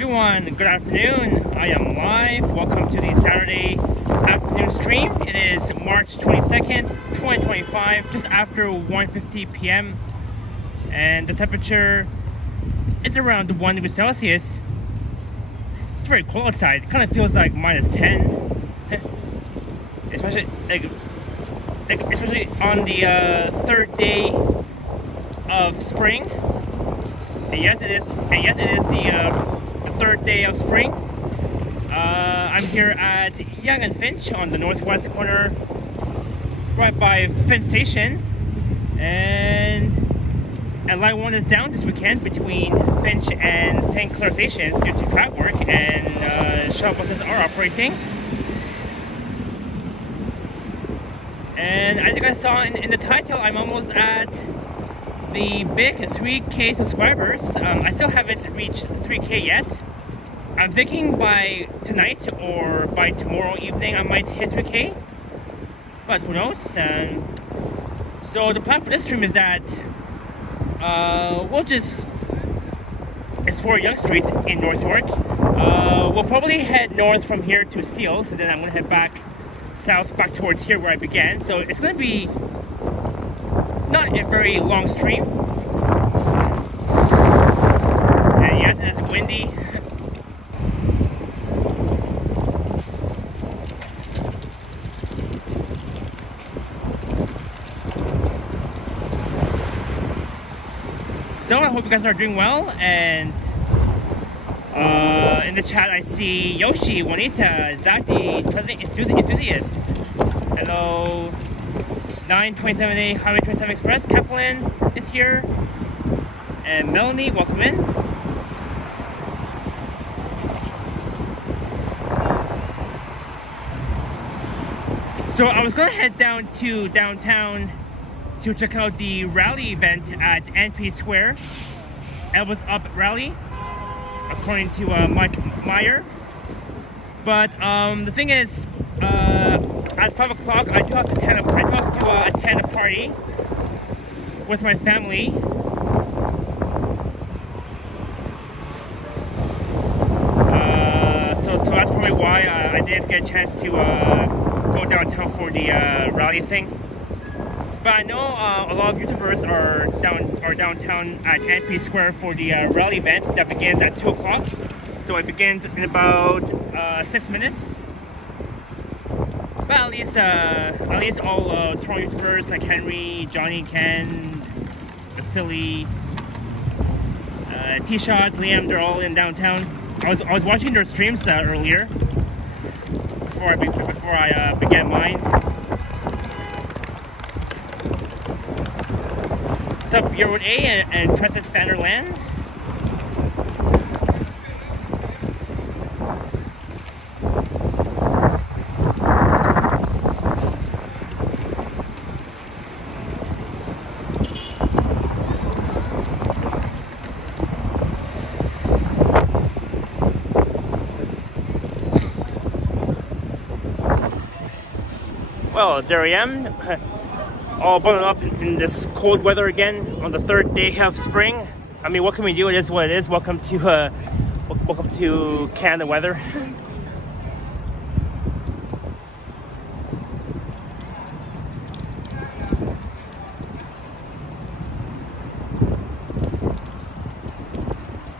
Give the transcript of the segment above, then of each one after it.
everyone, good afternoon. I am live. Welcome to the Saturday afternoon stream. It is March 22nd, 2025, just after 1:50 p.m. and the temperature is around 1 degree Celsius. It's very cold outside. It kind of feels like -10, especially on the third day of spring. And yes, it is the third day of spring. I'm here at Yonge and Finch on the northwest corner, right by Finch Station, and line 1 is down this weekend between Finch and St.Clair stations due to track work, and shuttle buses are operating. And as you guys saw in the title, I'm almost at the big 3K subscribers. I still haven't reached 3K yet. I'm thinking by tonight or by tomorrow evening I might hit 3K, but who knows. So the plan for this stream is that we'll just explore Yonge Street in North York. We'll probably head north from here to Steele, so then I'm going to head back south, back towards here where I began. So it's going to be not a very long stream. And yes, it is windy. So I hope you guys are doing well, and in the chat I see Yoshi, Juanita, Zaki, President Enthusiast. Hello. 927A Highway 27 Express, Kaplan is here, and Melanie, welcome in. So I was gonna head down to downtown to check out the rally event at NP Square, Elvis Up Rally, according to Mike Meyer. But the thing is, at 5 o'clock, I do have to attend a party with my family. So that's probably why I didn't get a chance to go downtown for the rally thing. But I know a lot of YouTubers are downtown at NP Square for the rally event that begins at 2 o'clock. So it begins in about 6 minutes. But at least all Toronto YouTubers like Henry, Johnny, Ken, Vasily, T-Shots, Liam, they're all in downtown. I was watching their streams earlier before I began mine. Sup, Yearwood A and Tristan Fannerland. Well, there I am, all bundled up in this cold weather again on the third day of spring. I mean, what can we do? It is what it is. Welcome to Canada weather.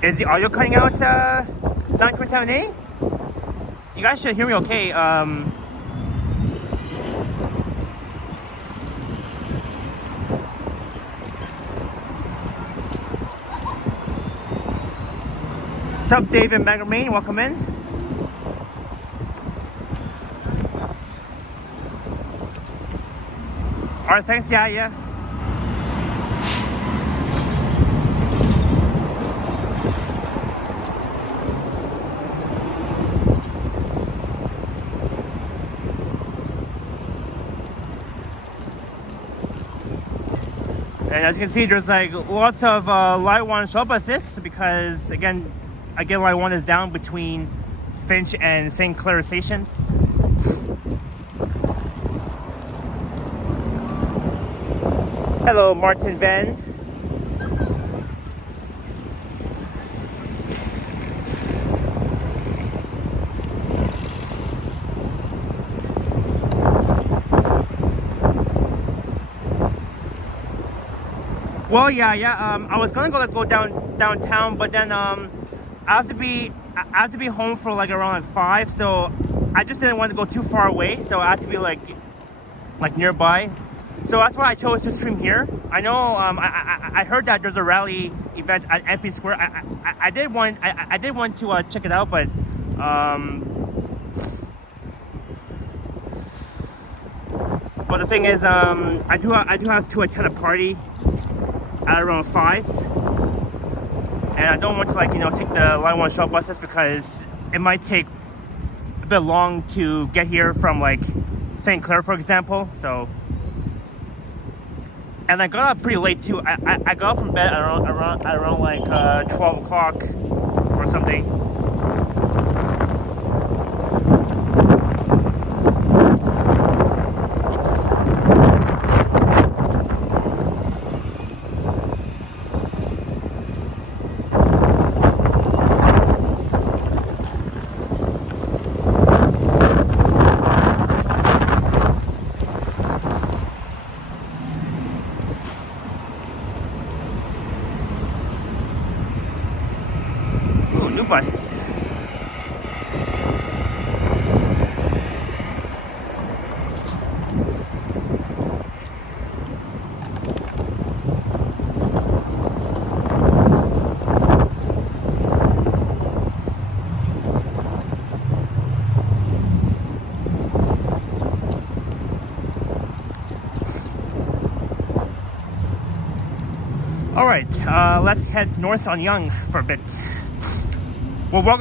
Is the audio cutting out 927A? You guys should hear me okay. What's up, David Magarmain? Welcome in. Alright, thanks, yeah. And as you can see, there's like lots of line 1 shuttle buses because, again, line 1 is down between Finch and St.Clair stations. Hello, Martin Ben. Well, yeah. I was gonna go downtown, but then I have to be home for like around like 5, so I just didn't want to go too far away, so I had to be like nearby. So that's why I chose to stream here. I know I heard that there's a rally event at MP Square. I did want to check it out, but the thing is, I do have to attend a party at around 5, and I don't want to take the line 1 shuttle buses because it might take a bit long to get here from like St. Clair, for example. So, and I got up pretty late too. I got up from bed around like 12 o'clock or something. Bus. All right, let's head north on Yonge for a bit. We'll walk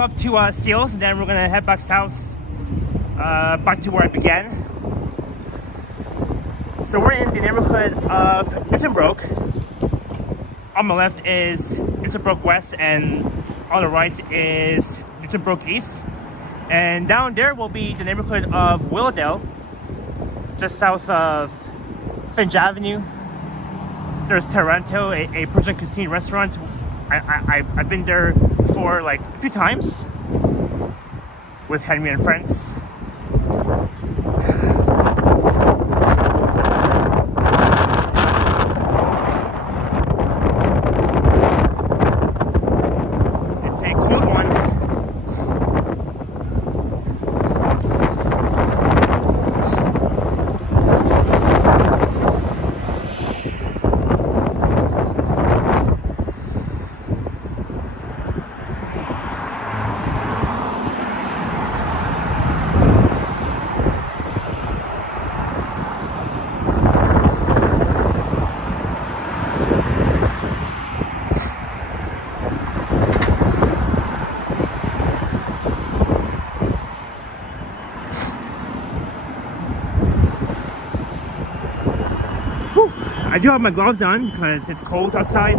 up to Seals, and then we're gonna head back south, back to where I began. So we're in the neighborhood of Newtonbrook. On my left is Newtonbrook West, and on the right is Newtonbrook East. And down there will be the neighborhood of Willowdale, just south of Finch Avenue. There's Taranto, a Persian cuisine restaurant. I've been there before like a few times with Henry and friends. It's a cool one. I do have my gloves on because it's cold outside.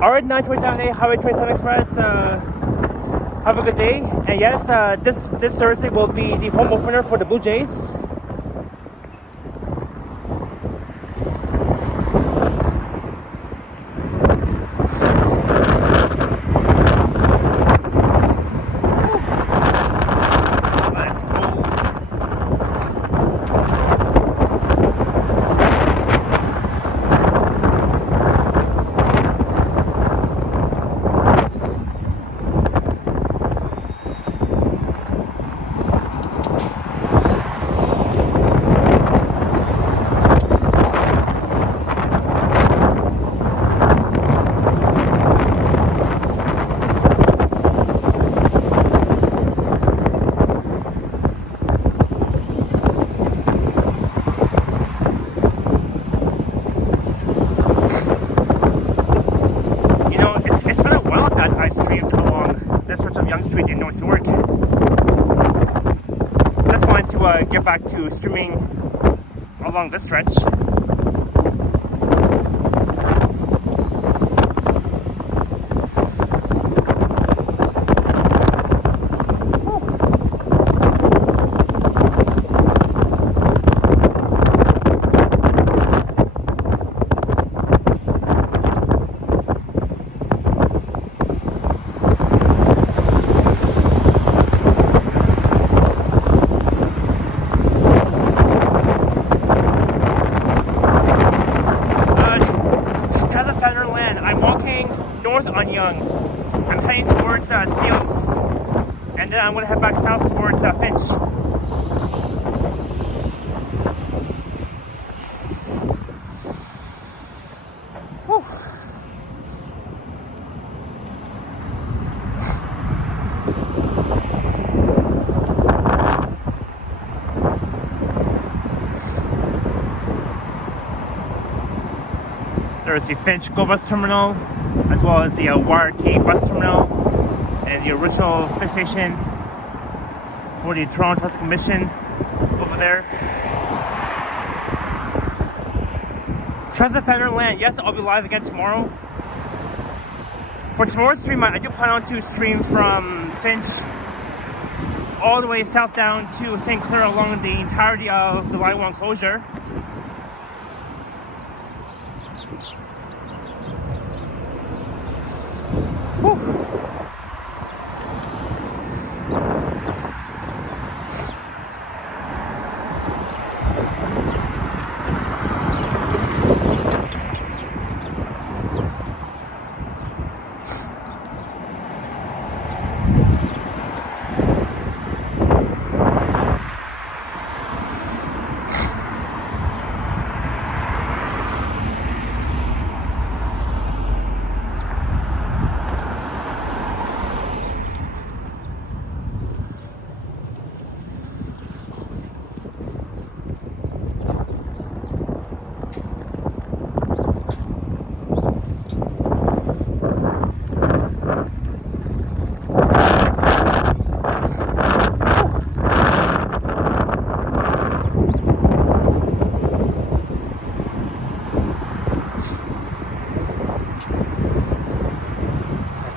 Alright, 927A Highway 27 Express. Have a good day. And yes, this Thursday will be the home opener for the Blue Jays. Yonge Street in North York. Just wanted to get back to streaming along this stretch. towards Steeles, and then I'm going to head back south towards Finch. Whew. There's the Finch Go Bus Terminal, as well as the YRT Bus Terminal, and the original fish station for the Toronto Transit Commission over there. Transit Federland, yes, I'll be live again tomorrow. For tomorrow's stream, I do plan on to stream from Finch all the way south down to St. Clair along the entirety of the Line 1 closure. Whew.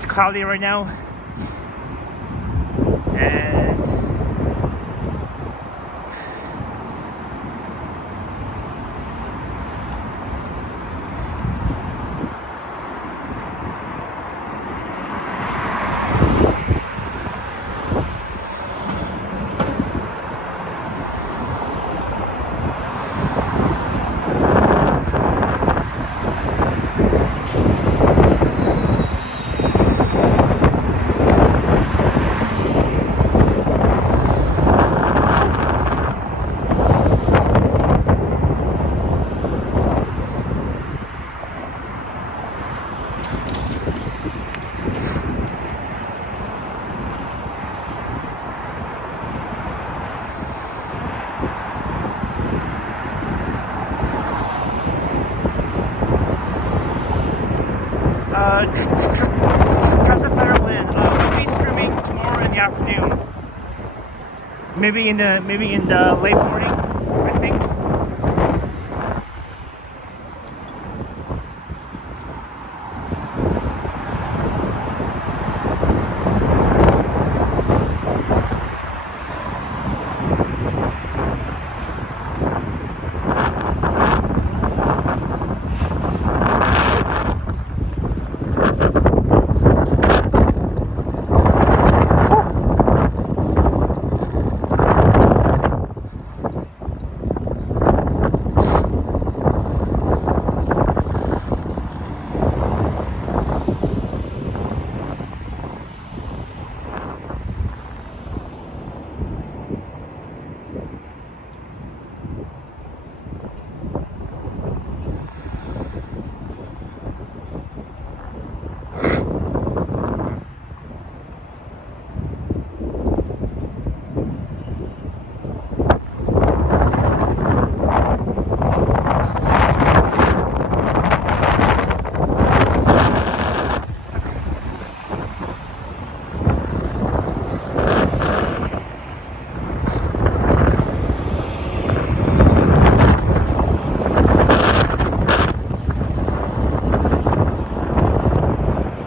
Cloudy right now, and Transit Federland. We'll be streaming tomorrow in the afternoon. Maybe in the late morning, I think.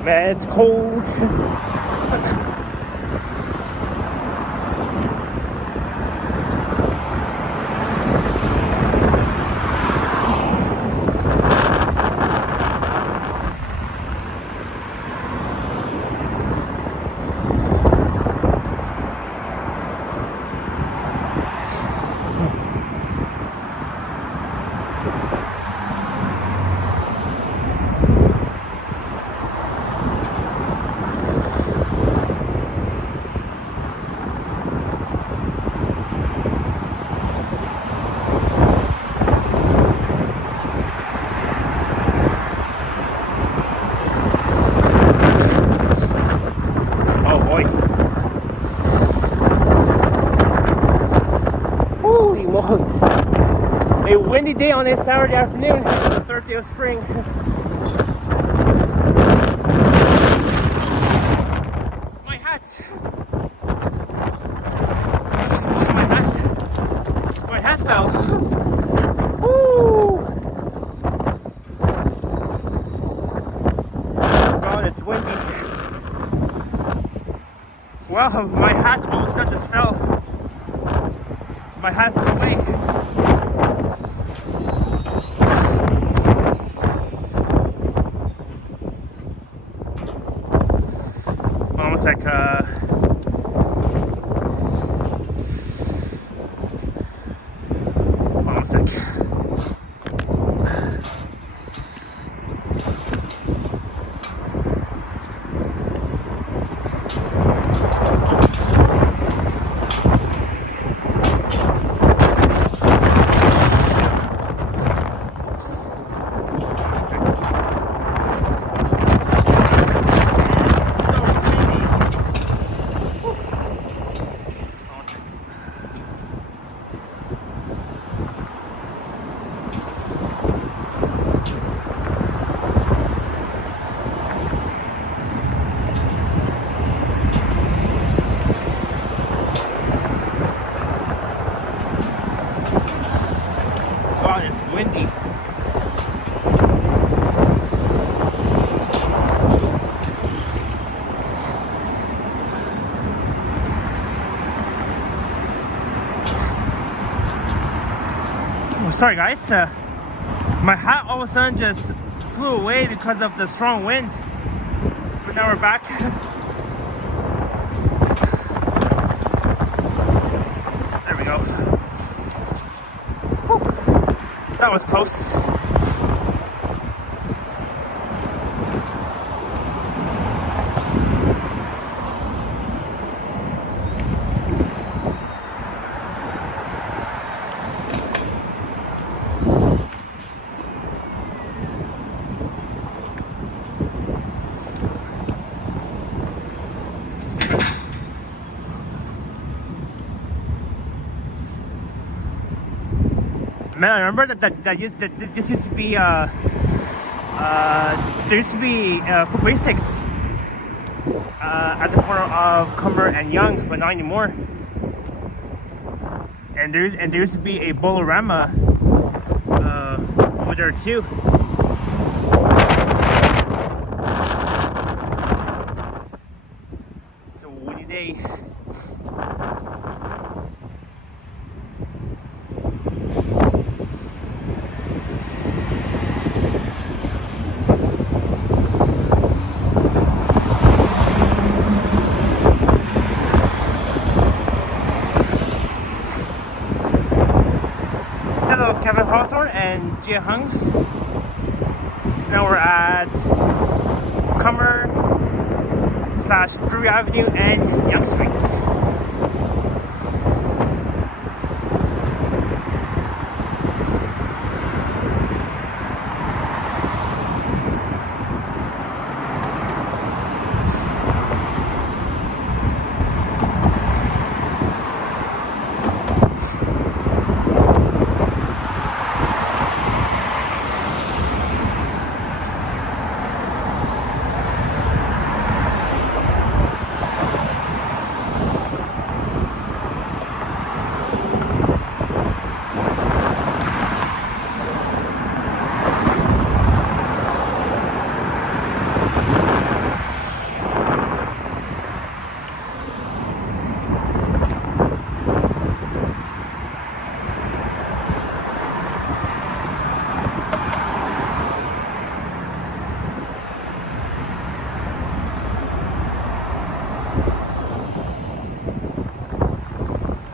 Man, it's cold. mode. A windy day on a Saturday afternoon, the third day of spring. My hat. My hat fell. Woo! God, it's windy. Well, my hat all of a sudden just fell. My hat flew away. Almost like windy. Oh, sorry guys, my hat all of a sudden just flew away because of the strong wind. But now we're back. There we go. Whew. That was close. Man, I remember that this used to be there used to be food basics at the corner of Cumber and Yonge, but not anymore. And there used to be a Bolorama over there too. It's a windy day. Kevin Hawthorne and Jia Hung. So now we're at Cumber / Drury Avenue and Yonge Street.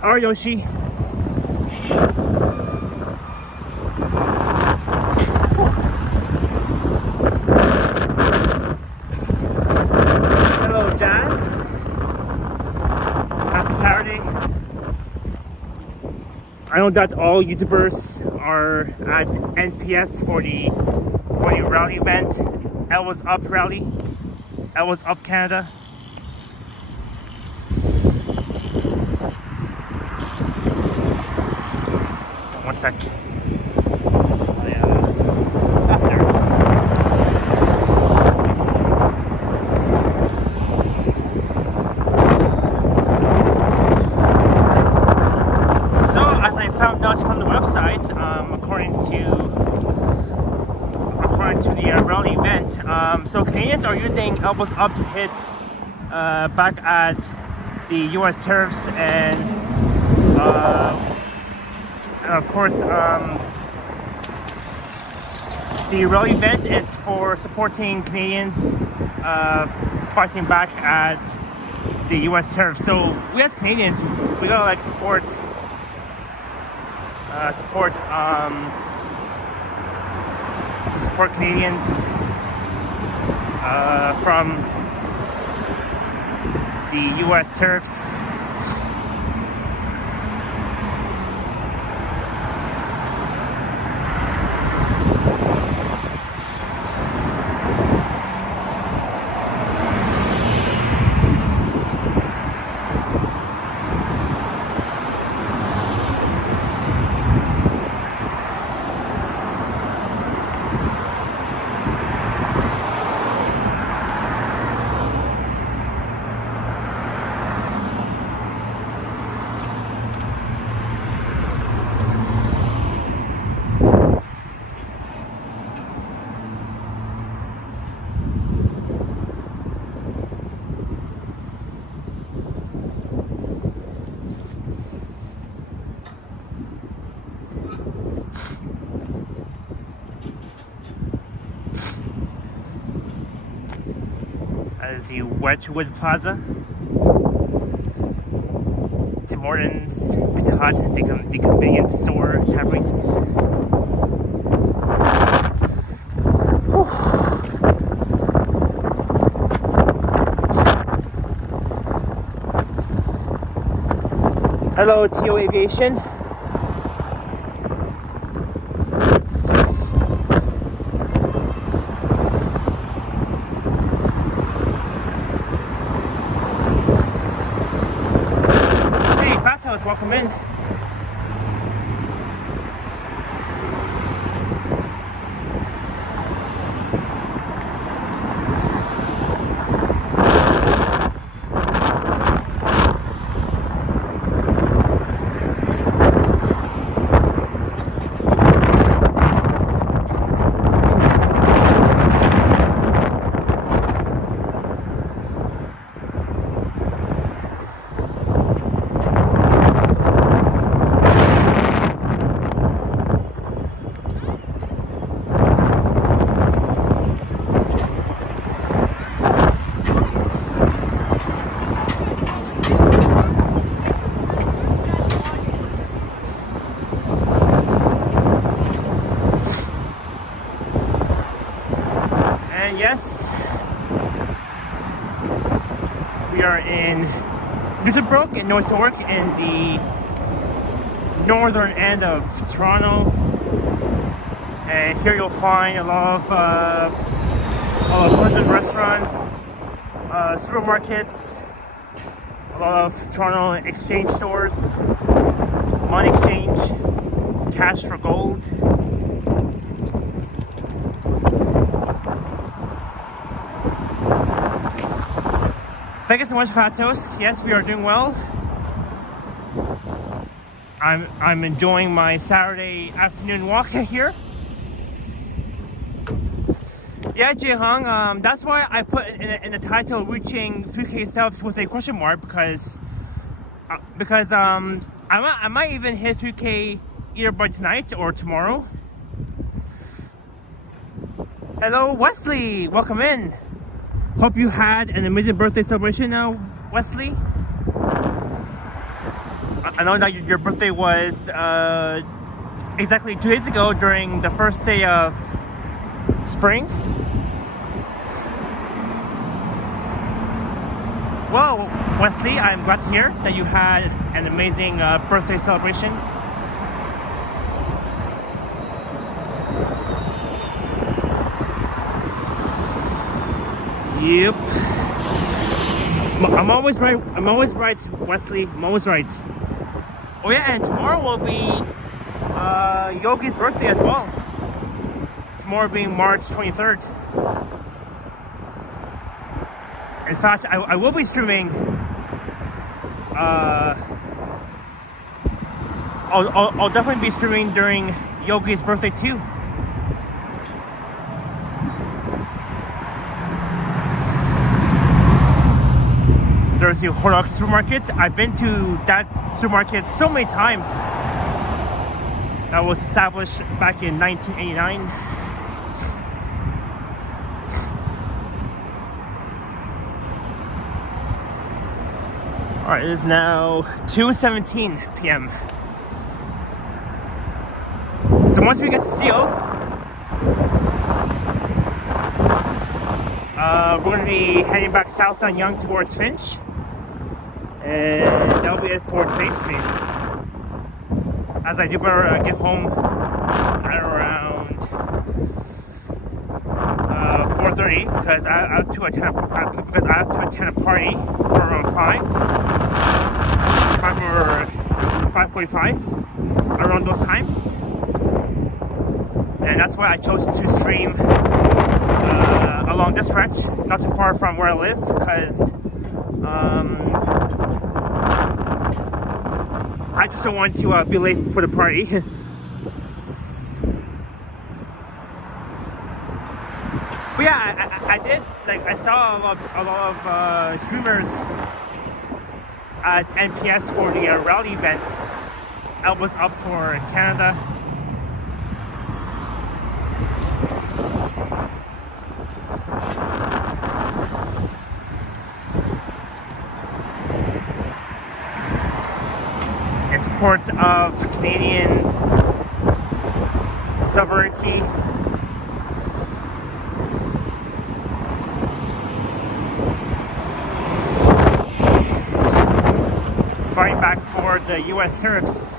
Alright, Yoshi. Hello, Jazz. Happy Saturday. I know that all YouTubers are at NPS for the rally event. Elwas Up rally. Elwas Up Canada. One sec. That's my, there it is. So, as I found out from the website, according to the rally event, so Canadians are using elbows up to hit back at the U.S. tariffs, and of course, the rally event is for supporting Canadians fighting back at the U.S. tariffs. So we as Canadians, we gotta like support Canadians from the U.S. tariffs. As the Wedgwood Plaza, Tim Hortons, Pizza Hut, the convenience store, Tabriz. Hello, TO Aviation. Welcome in. Yes, we are in Newtonbrook in North York, in the northern end of Toronto, and here you'll find a lot of pleasant restaurants, supermarkets, a lot of Toronto exchange stores, money exchange, cash for gold. Thank you so much, Fatos. Yes, we are doing well. I'm enjoying my Saturday afternoon walk here. Yeah, Jaehong, that's why I put in the title reaching 3K subs with a question mark, because I might even hit 3K either by tonight or tomorrow. Hello, Wesley. Welcome in. Hope you had an amazing birthday celebration now, Wesley. I know that your birthday was exactly 2 days ago during the first day of spring. Well, Wesley, I'm glad to hear that you had an amazing birthday celebration. Yep. I'm always right. I'm always right, Wesley. I'm always right. Oh yeah, and tomorrow will be Yogi's birthday as well. Tomorrow being March 23rd. In fact, I will be streaming. I'll definitely be streaming during Yogi's birthday too. There's the Horlock supermarket. I've been to that supermarket so many times. That was established back in 1989. Alright, it is now 2:17 p.m. So once we get to Seals, we're going to be heading back south on Yonge towards Finch. And that'll be it for today's stream. As I do better get home at around 4:30 because I have to attend a party for around 5:45 around those times, and that's why I chose to stream along this stretch, not too far from where I live, because I just don't want to be late for the party. But yeah, I did, like, I saw a lot of streamers at NPS for the rally event. I was up for Canada. In support of Canadians' sovereignty. Fighting back for the US tariffs.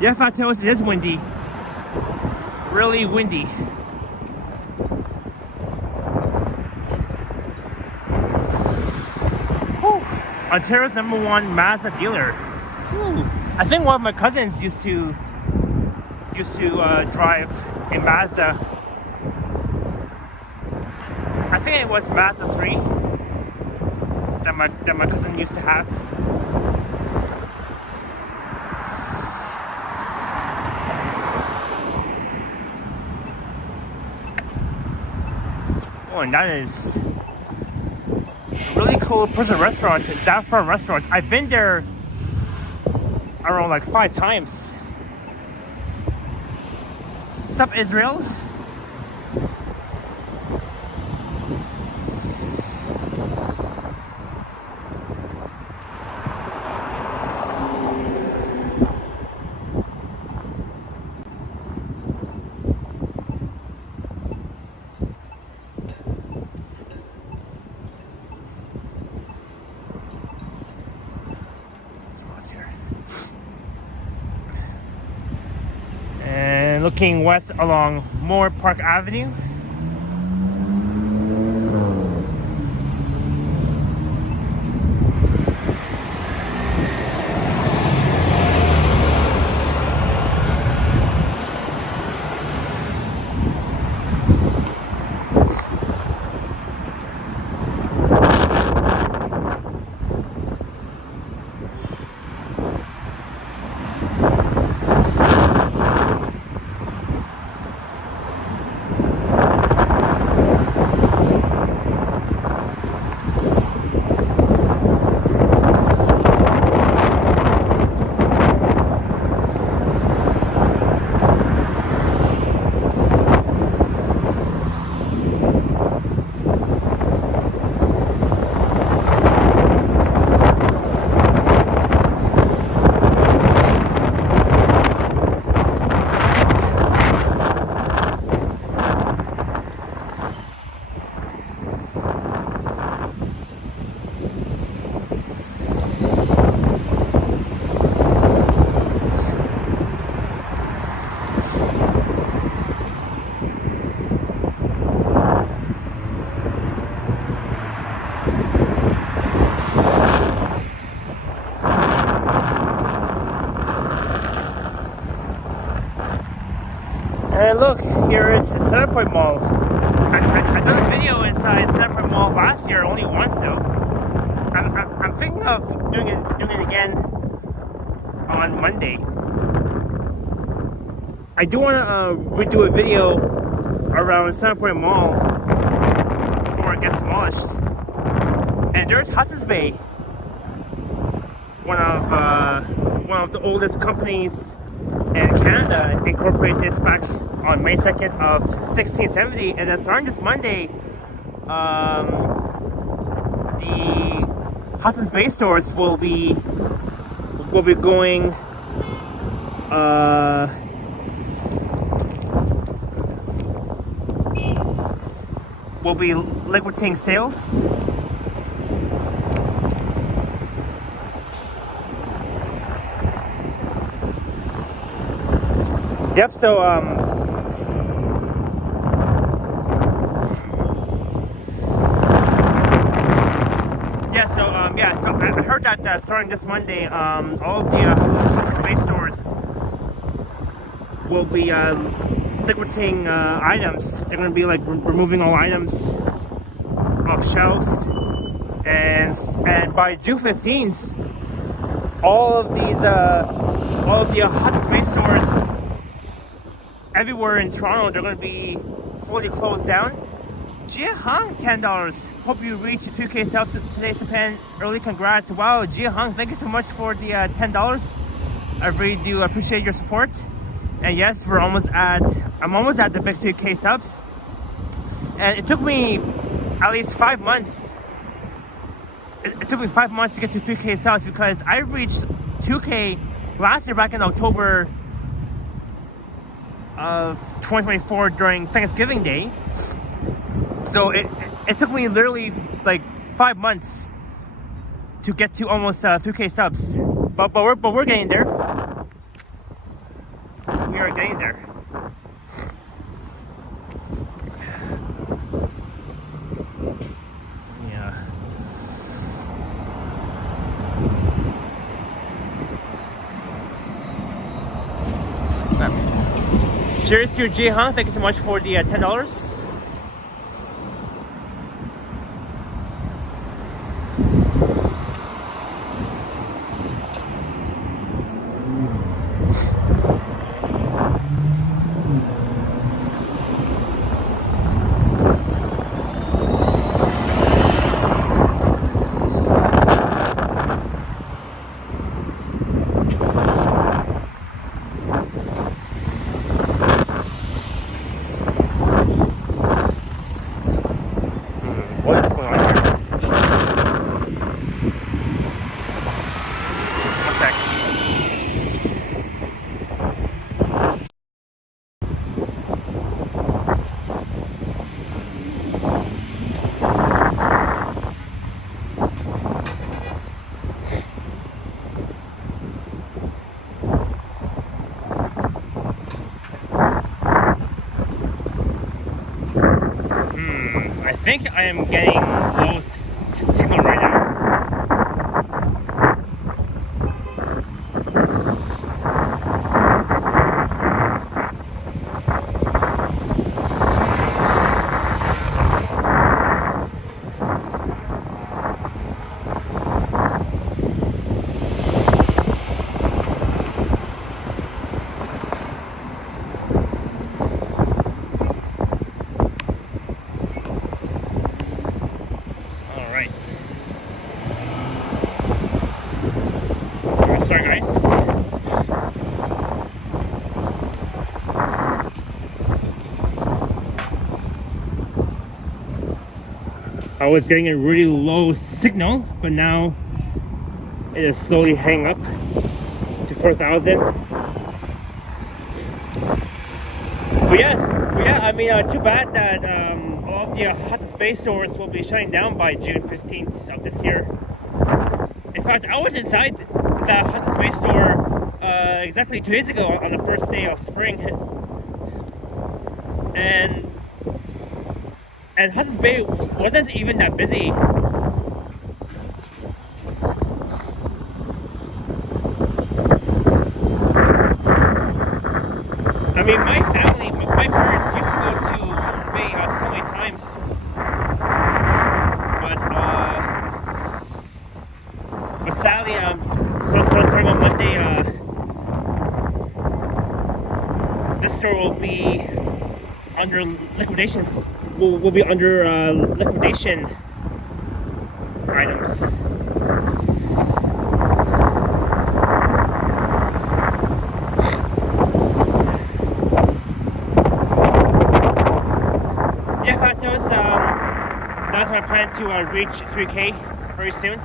Yeah, Fatos, it is windy. Really windy. Whew. Ontario's #1 Mazda dealer. Whew. I think one of my cousins used to drive a Mazda. I think it was Mazda 3 that my cousin used to have. Oh, and that is a really cool Persian restaurant, Zafran restaurant. I've been there around like 5 times. Sup, Israel? And looking west along Moore Park Avenue. look, here is Centerpoint Mall. I done a video inside Centerpoint Mall last year, only once though. I'm thinking of doing it again on Monday. I do want to redo a video around Centerpoint Mall before it gets demolished. And there's Hudson's Bay, one of the oldest companies in Canada, incorporated back on May 2nd of 1670, and then starting this Monday, the Hudson's Bay stores will be going will be liquidating sales. Yep, so so I heard that starting this Monday, all of the Hudson's Bay stores will be liquidating items. They're going to be like removing all items off shelves, and by June 15th, all of the Hudson's Bay stores everywhere in Toronto, they're going to be fully closed down. Jia Hung, $10. Hope you reach 2K subs today, Japan. Early congrats. Wow, Jia Hung, thank you so much for the $10. I really do appreciate your support. And yes, I'm almost at the big 2K subs. And it took me at least 5 months. It took me 5 months to get to 3K subs because I reached 2K last year back in October of 2024 during Thanksgiving Day. So it took me literally like 5 months to get to almost 3K subs. But we're getting there. We are getting there. Yeah. Cheers to Jay Han. Thank you so much for the $10. I think I am getting low signal right now. I was getting a really low signal, but now it is slowly heading up to 4,000. But yeah, I mean, too bad that all of the Hudson's Bay stores will be shutting down by June 15th of this year. In fact, I was inside the Hudson's Bay store exactly 2 days ago on the first day of spring, and Hudson's Bay wasn't even that busy. I mean, my store will be under liquidations. Will be under liquidation items. Yeah, Fatos, that's my plan to reach 3K very soon.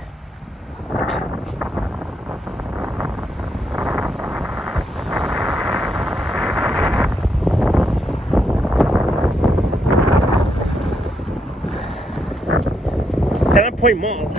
Mall.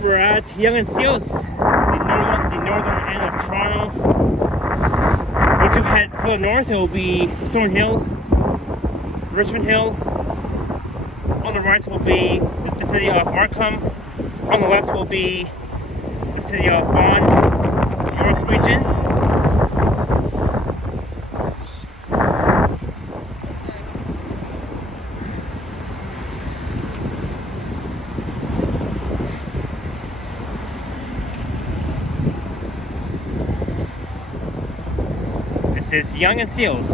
We're at Yonge and Steeles, the northern end of Toronto. Once you head further north, it will be Thornhill, Richmond Hill. On the right will be the city of Markham. On the left will be the city of Vaughan, York region. This is Yonge and Steeles.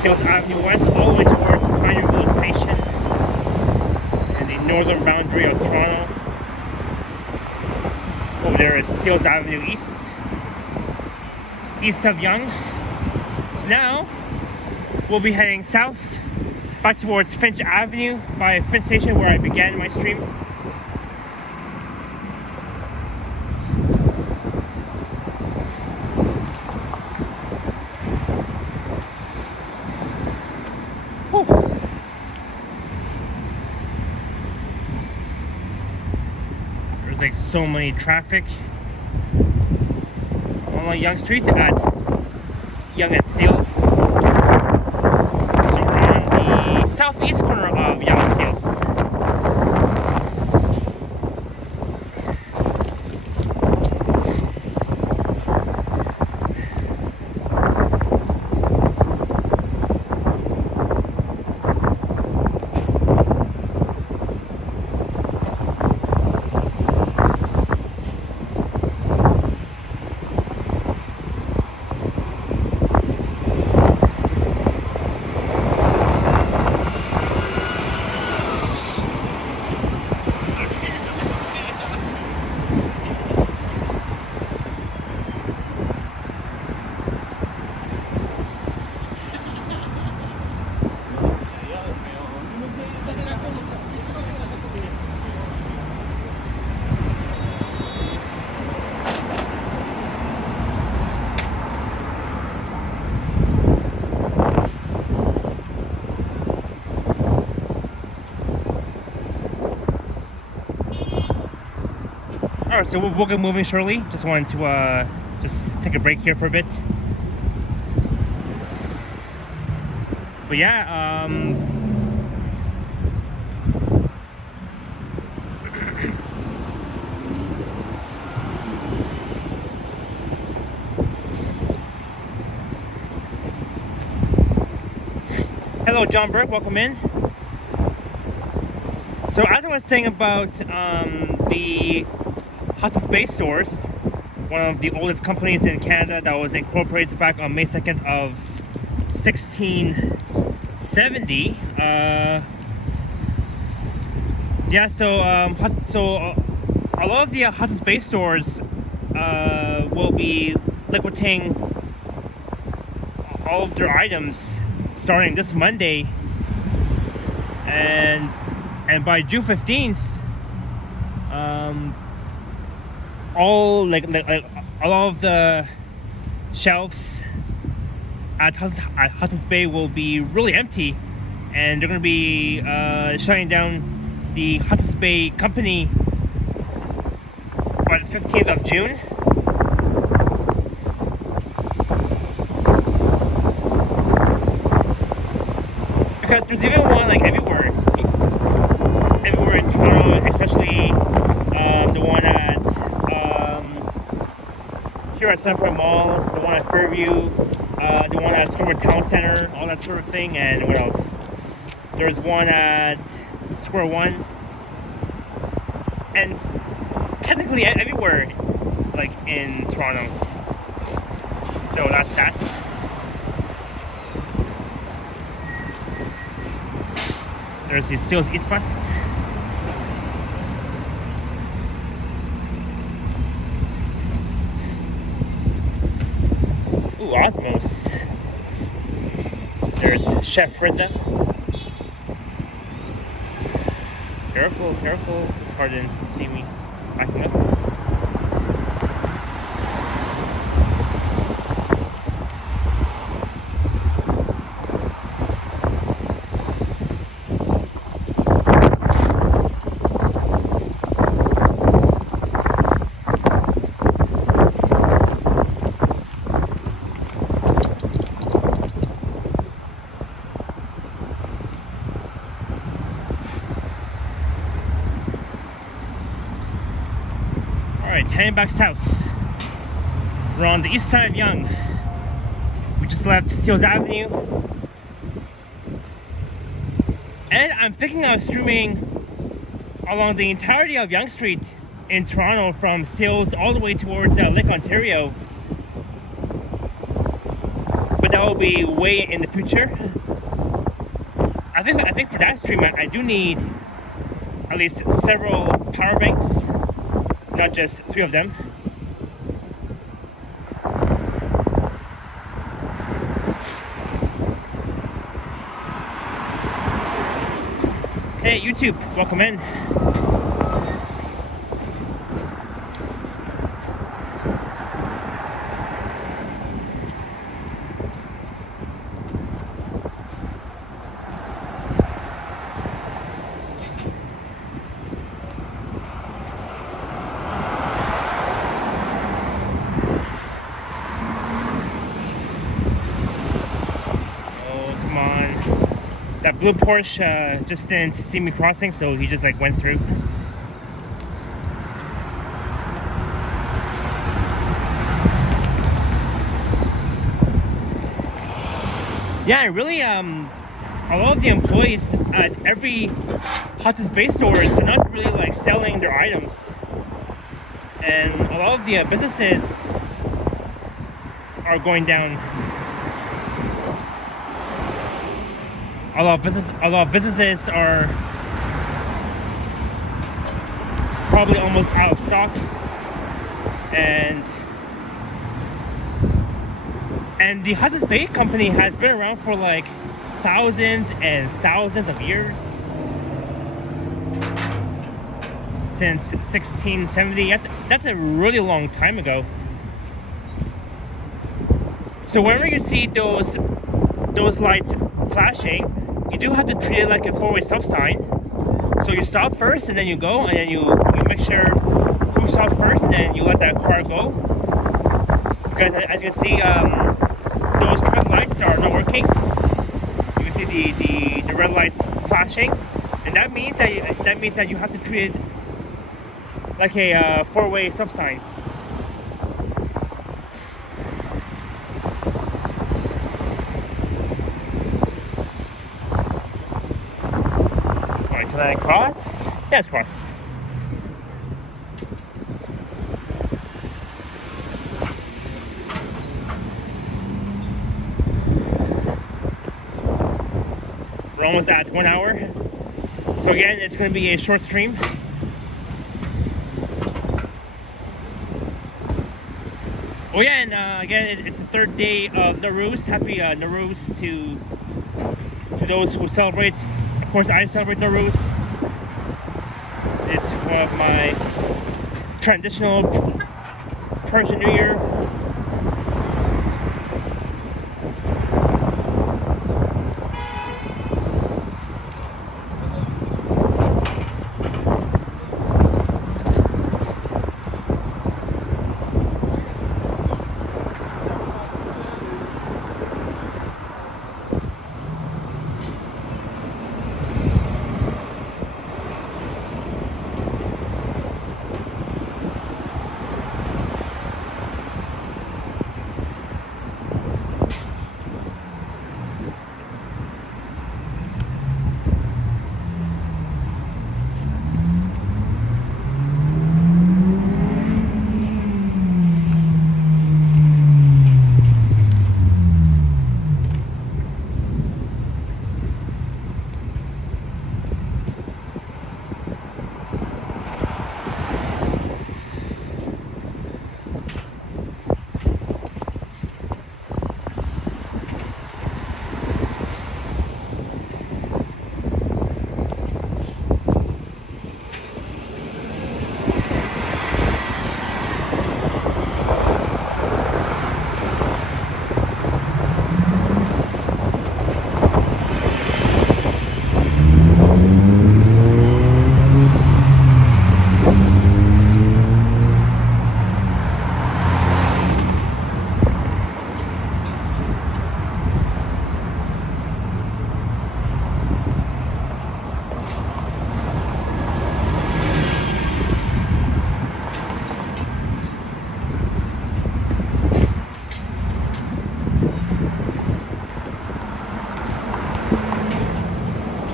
Steeles Avenue West, all the way towards Pioneerville Station and the northern boundary of Toronto. Over there is Steeles Avenue east of Yonge. So now we'll be heading south back towards Finch Avenue by Finch Station, where I began my stream. Like so many traffic along Yonge Street at Yonge and Steeles. So we're on the southeast corner of Yonge and Steeles. Alright, so we'll get moving shortly. Just wanted to just take a break here for a bit. But yeah, hello, John Burke. Welcome in. So as I was saying about the Hudson Space Source, one of the oldest companies in Canada that was incorporated back on May 2nd of 1670. Yeah, so a lot of the Hudson Space Stores will be liquidating all of their items starting this Monday, and by June 15th, all like a lot of the shelves at Hudson's Bay will be really empty, and they're going to be shutting down the Hudson's Bay company by the 15th of June. Because there's even one like everywhere in Toronto, especially the one at here at Central Mall, the one at Fairview, the one at Square Town Center, all that sort of thing. And what else? There's one at Square One, and technically everywhere, like in Toronto. So that's that. There's the Seals East Bus. Ooh, Osmos. There's Chef Rizza. Careful, careful. This car didn't see me backing up. Heading back south. We're on the east side of Yonge. We just left Seals Avenue. And I'm thinking of streaming along the entirety of Yonge Street in Toronto from Seals all the way towards Lake Ontario. But that will be way in the future. I think for that stream I do need at least several power banks. Not just 3 of them. Hey YouTube, welcome in. That blue Porsche just didn't see me crossing, so he just like went through. Yeah, really, a lot of the employees at every Hudson Space Stores are not really like selling their items, and a lot of the businesses are going down. A lot of businesses are probably almost out of stock, and the Hudson's Bay company has been around for like thousands and thousands of years, since 1670. That's a really long time ago. So whenever you see those lights flashing, you do have to treat it like a four-way stop sign. So you stop first, and then you go, and then you make sure boost off first, and then you let that car go. Because as you can see, those traffic lights are not working. You can see the red lights flashing, and that means that you have to treat it like a four-way stop sign. Alright, can I cross? Yes, cross. We're almost at 1 hour. So again, it's going to be a short stream. Oh yeah, and again, it's the third day of Nowruz. Happy Nowruz to those who celebrate. Of course, I celebrate Nowruz. It's one of my traditional Persian New Year.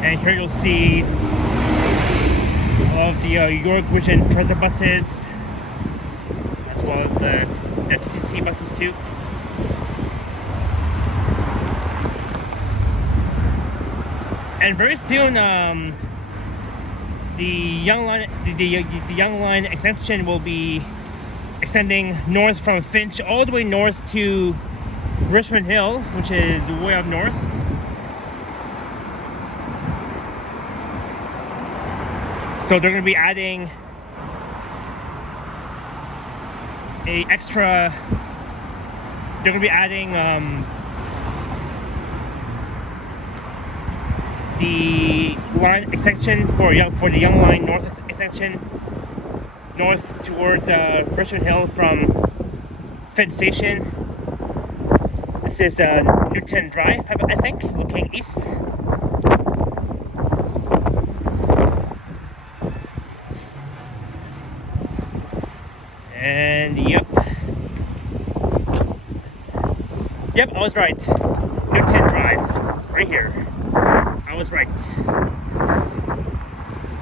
And here you'll see all of the York, Bridge and Transit buses, as well as the TTC buses too. And very soon, the Yonge line, the Yonge line extension will be extending north from Finch all the way north to Richmond Hill, which is way up north. So they're going to be adding the line extension for the Yonge line north extension north towards Persian Hill from Finch Station. This is Newton Drive, I think, looking east. And yep, I was right. Newton Drive, right here. I was right.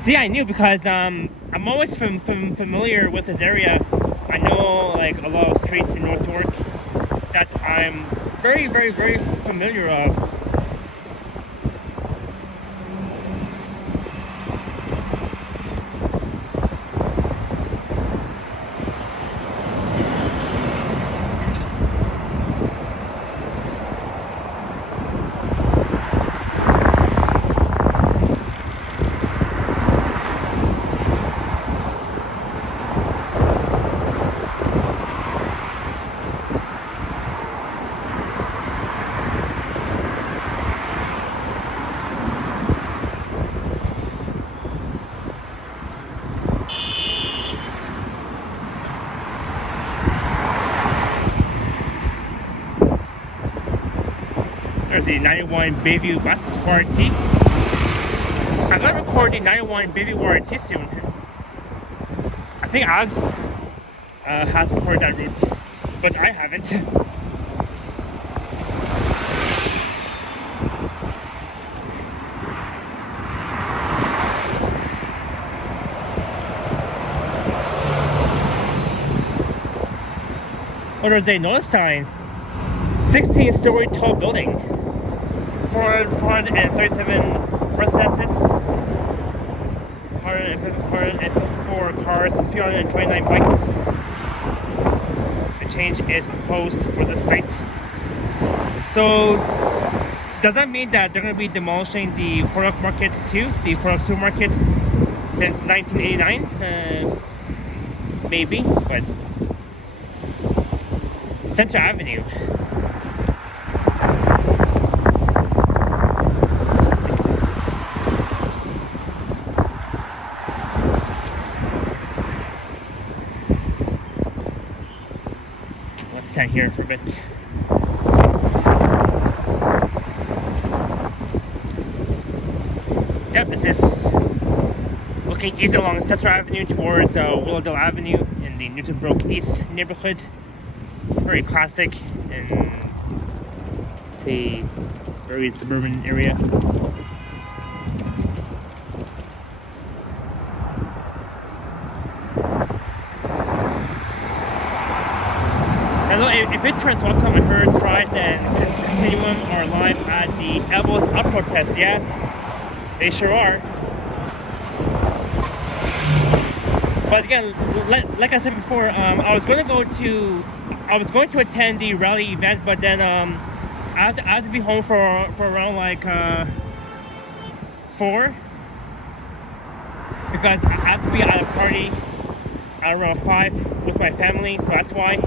See, I knew because I'm always familiar with this area. I know like a lot of streets in North York that I'm very, very, very familiar of. towards the 91 Bayview bus warranty. I'm gonna record the 91 Bayview warranty soon. I think Alex has recorded that route, but I haven't. Oh, there's a notice sign. 16-story tall building. 437 residences. 154 cars, 329 bikes. The change is proposed for the site. So, does that mean that they're going to be demolishing the product market too? The product supermarket since 1989? Maybe, but Center Avenue. Let's stand here for a bit. Yep, this is looking east along Center Avenue towards Willowdale Avenue in the Newtonbrook East neighborhood. Very classic and a very suburban area. Hello, if interest, welcome. I heard Strides and Continuum are live at the Elbows Up protest. Yeah, they sure are. But again, like I said before, I was going to attend the rally event, but then I have to be home for around like 4, because I have to be at a party at around 5 with my family. So that's why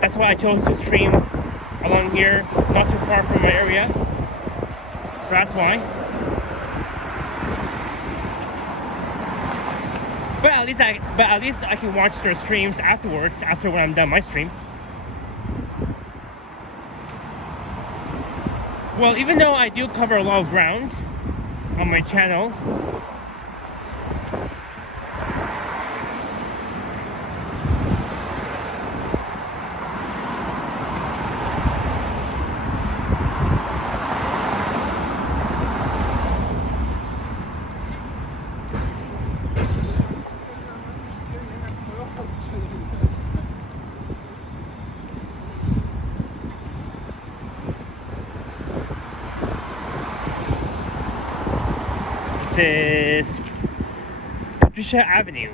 I chose to stream along here, not too far from my area. So that's why. But at least I can watch their streams afterwards, after when I'm done my stream. Well, even though I do cover a lot of ground on my channel, this is Patricia Avenue.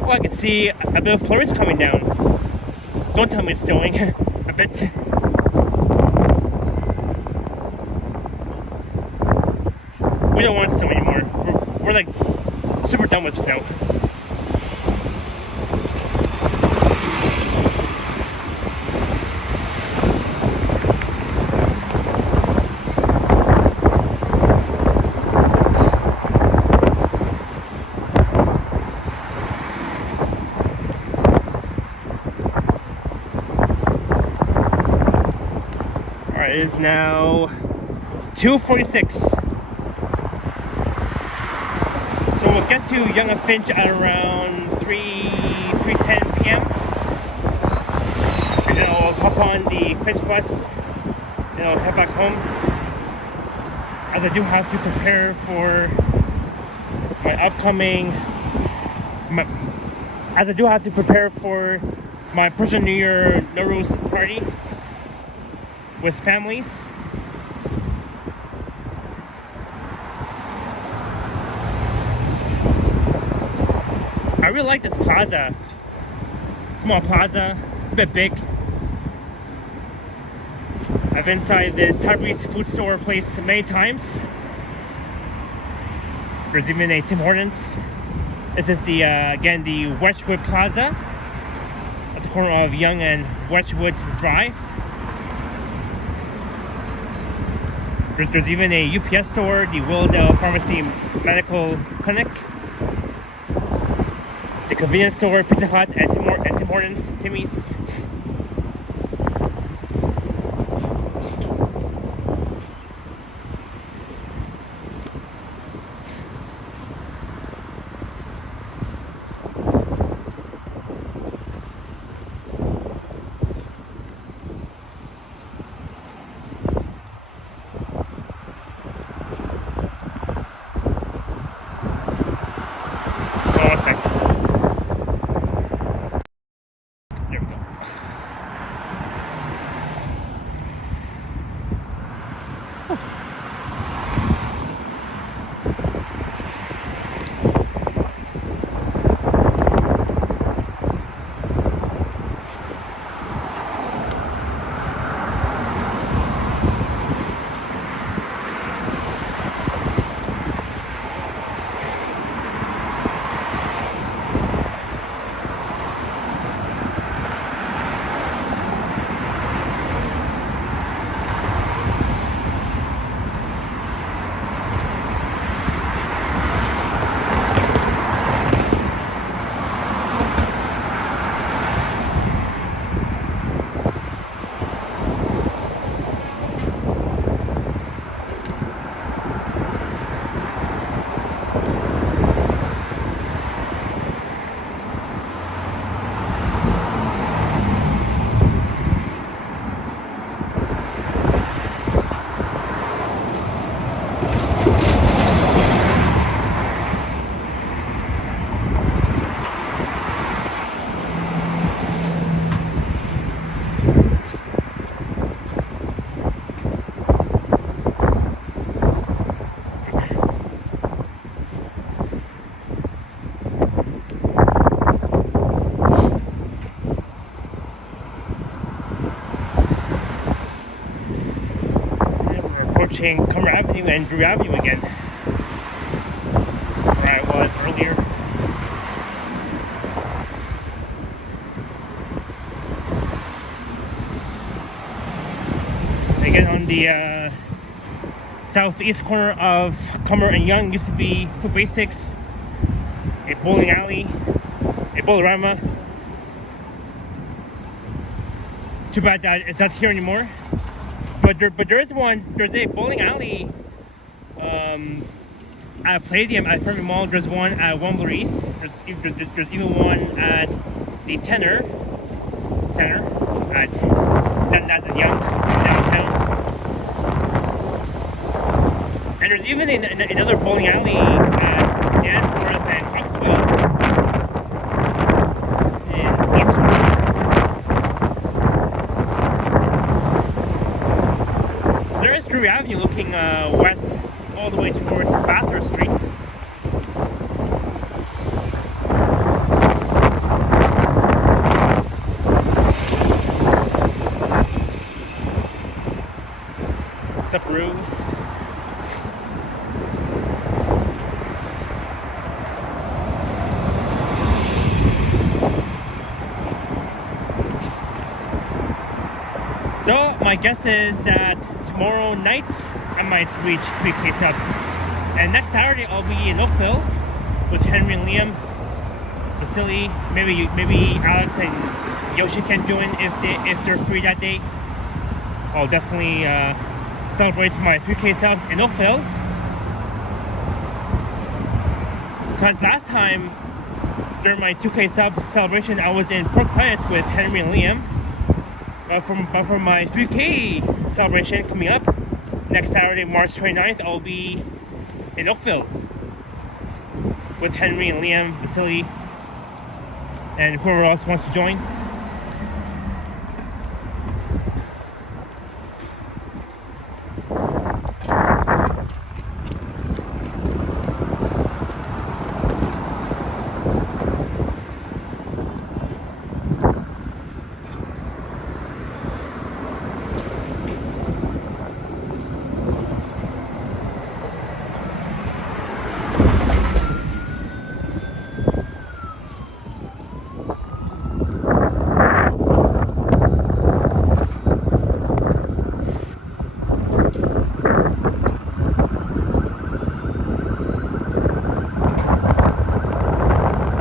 Oh, I can see a bit of flurries coming down. Don't tell me it's snowing. A bit. We don't want snow anymore. We're like super done with snow. Alright, it is now 2:46. We'll get to Yonge and Finch at around 3:10 p.m. And then I'll hop on the Finch bus and I'll head back home, as I do have to prepare for my upcoming Persian New Year Nowruz party with families. I really like this plaza. Small plaza, a bit big. I've been inside this Tyrese food store place many times. There's even a Tim Hortons. This is the again the Wedgwood Plaza at the corner of Yonge and Wedgwood Drive. There's even a UPS store, the World Pharmacy Medical Clinic, the convenience store, Pizza Hut, and Tim Hortons, Timmy's. Approaching Comer Avenue and Drew Avenue again, where I was earlier. Again, on the southeast corner of Comer and Yonge used to be Food Basics, a bowling alley, a bowlerama. Too bad that it's not here anymore. But there's a bowling alley at Palladium at Permian Mall. There's one at Wembley East. There's even one at the Tenor Center at that's in Yonge, downtown. And there's even another bowling alley at Danforth and Oxwell in Eastwood. There is Drew Avenue looking west all the way towards Bathurst Street. Subaru. So my guess is that tomorrow night I might reach 3K subs, and next Saturday I'll be in Oakville with Henry and Liam, Vasily. Maybe Alex and Yoshi can join if they're free that day. I'll definitely celebrate my 3K subs in Oakville, because last time during my 2K subs celebration I was in Port Credit with Henry and Liam. But for my 3K celebration coming up next Saturday, March 29th, I'll be in Oakville with Henry and Liam, Vasily, and whoever else wants to join.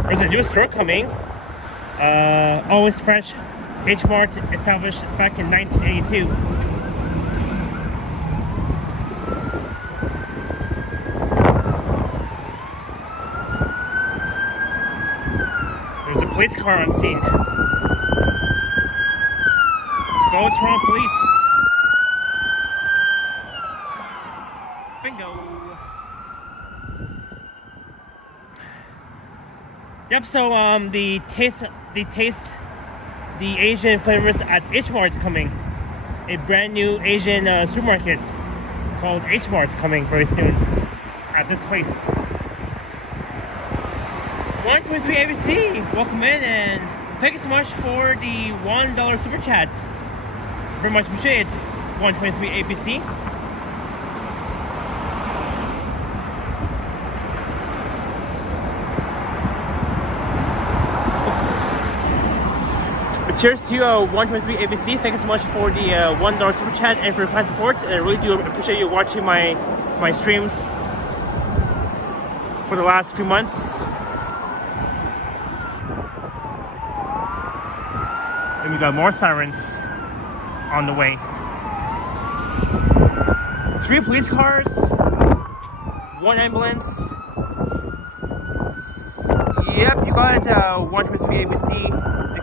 There's a new store coming. Always fresh. H-Mart, established back in 1982. There's a police car on scene. Go Toronto Police. Bingo. Yep, so the Asian flavors at H-Mart is coming. A brand new Asian supermarket called H-Mart coming very soon at this place. 123 ABC, welcome in, and thank you so much for the $1 super chat. Very much appreciate it. 123 ABC. Cheers to 123 ABC. Thank you so much for the $1 super chat and for your kind support. I really do appreciate you watching my streams for the last few months. And we got more sirens on the way. 3 police cars, 1 ambulance. Yep, you got 123 ABC.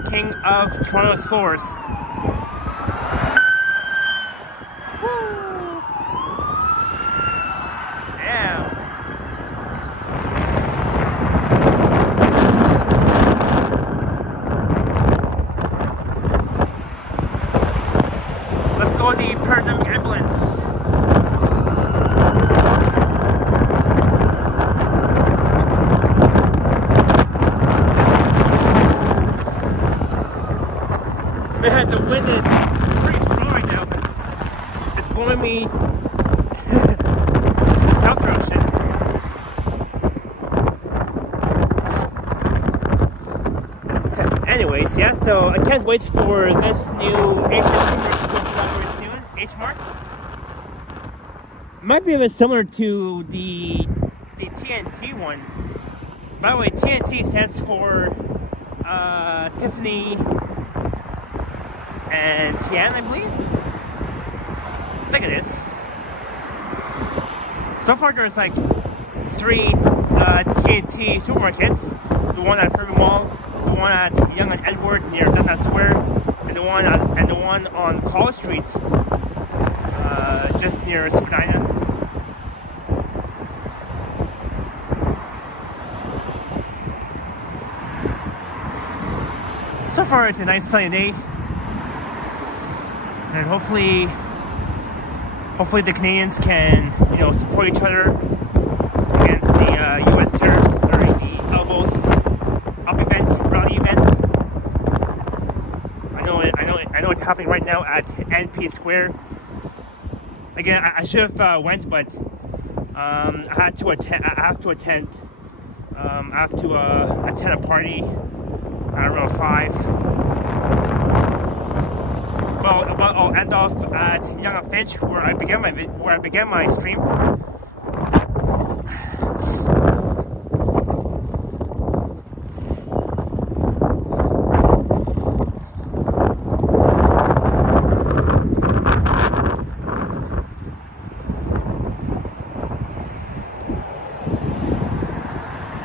King of Toronto Explorers. Woo! Yeah. Let's go with the Persian ambulance. Man, the wind is pretty strong right now, but it's blowing me in the south direction. Anyways, yeah, so I can't wait for this new Asian supermarket to come out very soon. H-Mart. Might be a bit similar to the TNT one. By the way, TNT stands for Tiffany and Tian, I believe. I think it is. So far, there's like 3 TNT supermarkets. The one at Fairview Mall, the one at Yonge and Edward near Dundas Square, and the one on College Street, just near Spadina. So far, it's a nice sunny day. And hopefully the Canadians can, support each other against the U.S. tariffs during the Elbows rally event. I know it's happening right now at NP Square. Again, I should have went, but I have to attend a party at around 5. But I'll end off at Yonge and Finch, where I began my stream.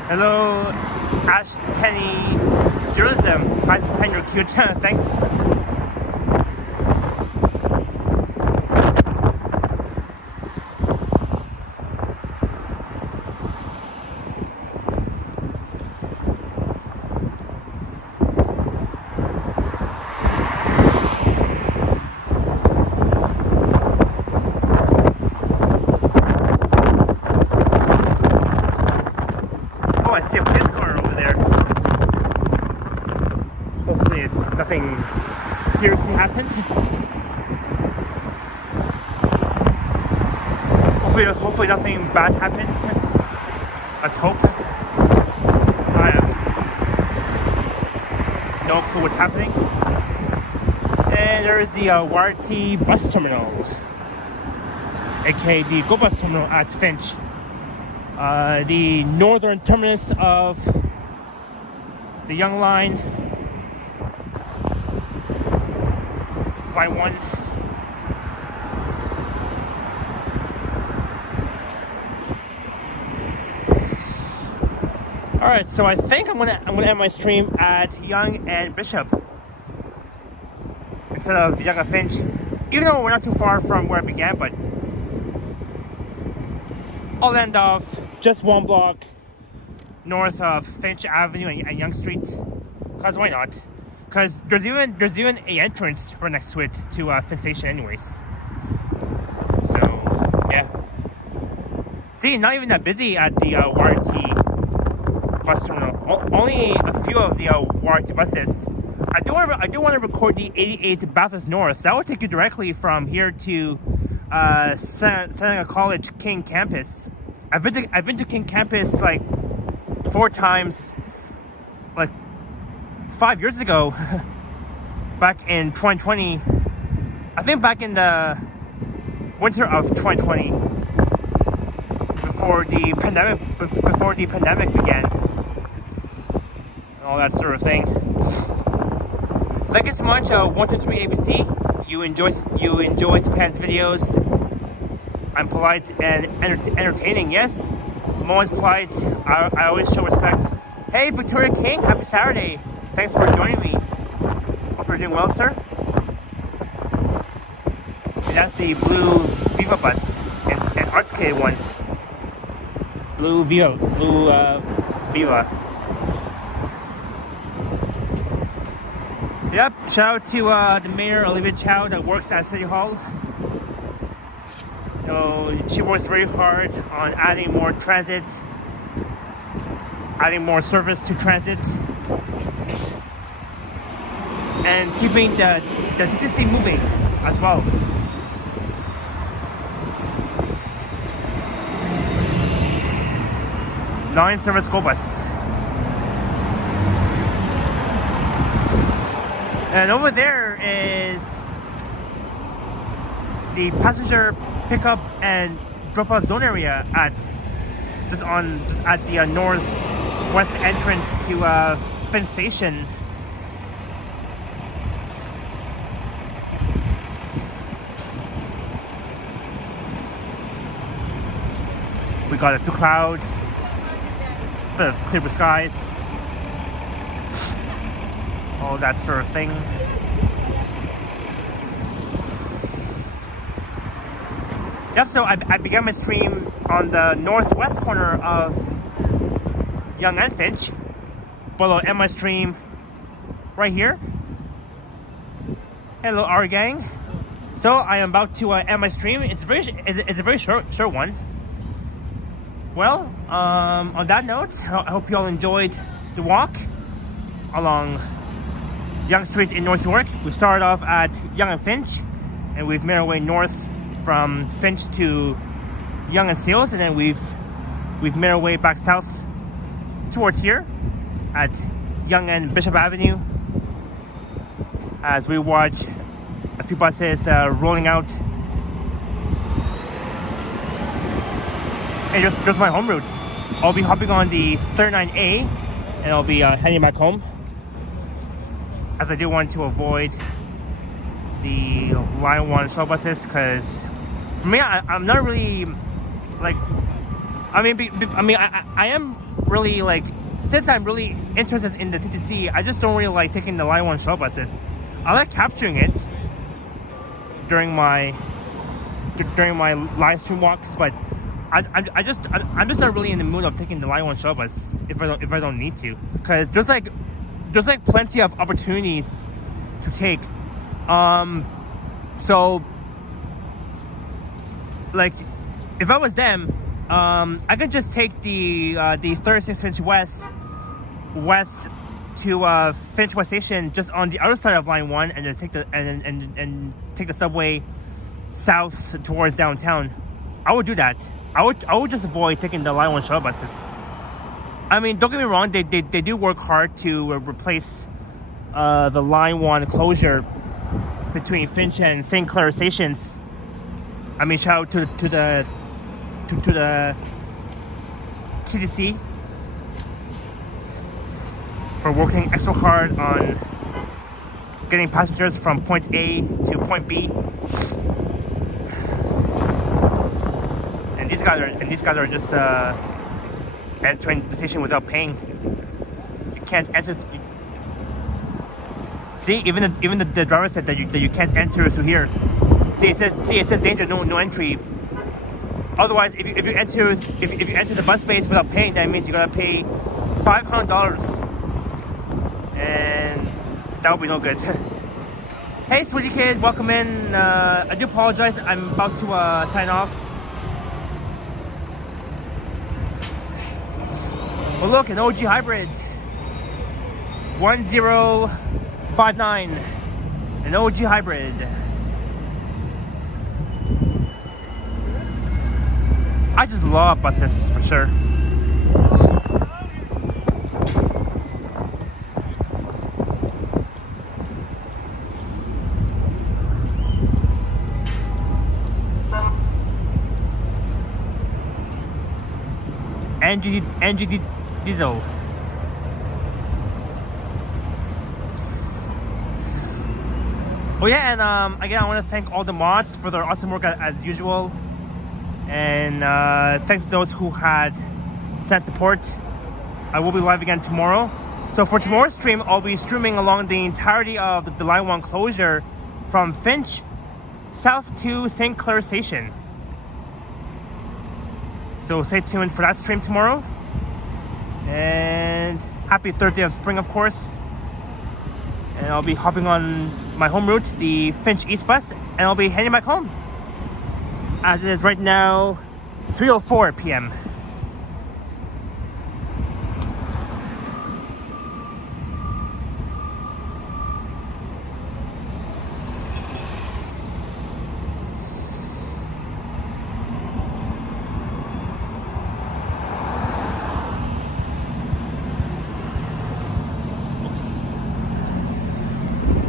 Hello, Ash Kenny Journalism. Nice to find your cute. Thanks. Nothing seriously happened. Hopefully nothing bad happened. Let's hope. I have no clue what's happening. And there is the YRT bus terminal, aka the GO bus terminal at Finch. The northern terminus of the Yonge line, line 1. All right, so I think I'm gonna end my stream at Yonge and Bishop instead of Yonge and Finch, even though we're not too far from where I began. But I'll end off just one block north of Finch Avenue and Yonge Street, cause why not? Cause there's even a entrance right next to it to Finch Station, anyways. So yeah. See, not even that busy at the YRT bus terminal. Only a few of the YRT buses. I do want to record the 88 Bathurst North. That would take you directly from here to Seneca College King Campus. I've been to King Campus like 4 times, like 5 years ago, back in 2020. I think back in the winter of 2020, before the pandemic began, and all that sort of thing. Thank you so much, 123 ABC. You enjoy Japan's videos. I'm polite and entertaining, yes. I'm always polite. I always show respect. Hey, Victoria King, happy Saturday. Thanks for joining me. Hope you're doing well, sir. And that's the blue Viva bus, an articulated one. Blue Viva. Yep, shout out to the mayor, Olivia Chow, that works at City Hall. You know, she works very hard on adding more transit, adding more service to transit, and keeping the TTC moving as well. Non-service school bus. And over there is the passenger pickup and drop-off zone area at the northwest entrance to Finch Station. We got a few clouds, a bit of clear skies, all that sort of thing. Yep, so I began my stream on the northwest corner of Yonge and Finch, but I'll end my stream right here. Hello, our gang. So I am about to end my stream. It's a very short one. Well, on that note, I hope you all enjoyed the walk along Yonge Street in North York. We started off at Yonge and Finch, and we've made our way north from Finch to Yonge and Seals, and then we've made our way back south towards here at Yonge and Bishop Avenue, as we watch a few buses rolling out. And just my home route. I'll be hopping on the 39A, and I'll be heading back home, as I do want to avoid the line 1 shuttle buses, because for me, I'm not really like, I am really like, since I'm really interested in the TTC, I just don't really like taking the line 1 shuttle buses. I like capturing it during my live stream walks, but I'm just not really in the mood of taking the line 1 shuttle bus if I don't need to, because there's like plenty of opportunities to take. So like, if I was them, I could just take the 36 Finch West to Finch West Station, just on the other side of line 1, and then take the subway south towards downtown. I would do that. I would just avoid taking the line 1 shuttle buses. I mean, don't get me wrong, they do work hard to replace the line 1 closure between Finch and St.Clair stations. I mean, shout out to the TTC. for working extra hard on getting passengers from point A to point B. And these guys are just entering the station without paying. You can't enter. See, even the driver said that you can't enter through here. See, it says danger, no entry. Otherwise, if you enter the bus space without paying, that means you gotta pay $500, and that would be no good. Hey, sweetie kid, welcome in. I do apologize. I'm about to sign off. Oh look, an OG hybrid. 1059. An OG hybrid. I just love buses for sure. NGD diesel. Oh yeah, and again, I want to thank all the mods for their awesome work as usual. And thanks to those who had sent support. I will be live again tomorrow. So for tomorrow's stream, I'll be streaming along the entirety of the Line 1 closure from Finch south to St. Clair Station. So stay tuned for that stream tomorrow. And happy third day of spring, of course. And I'll be hopping on my home route, the Finch East bus, and I'll be heading back home. As it is right now, 3:04 p.m.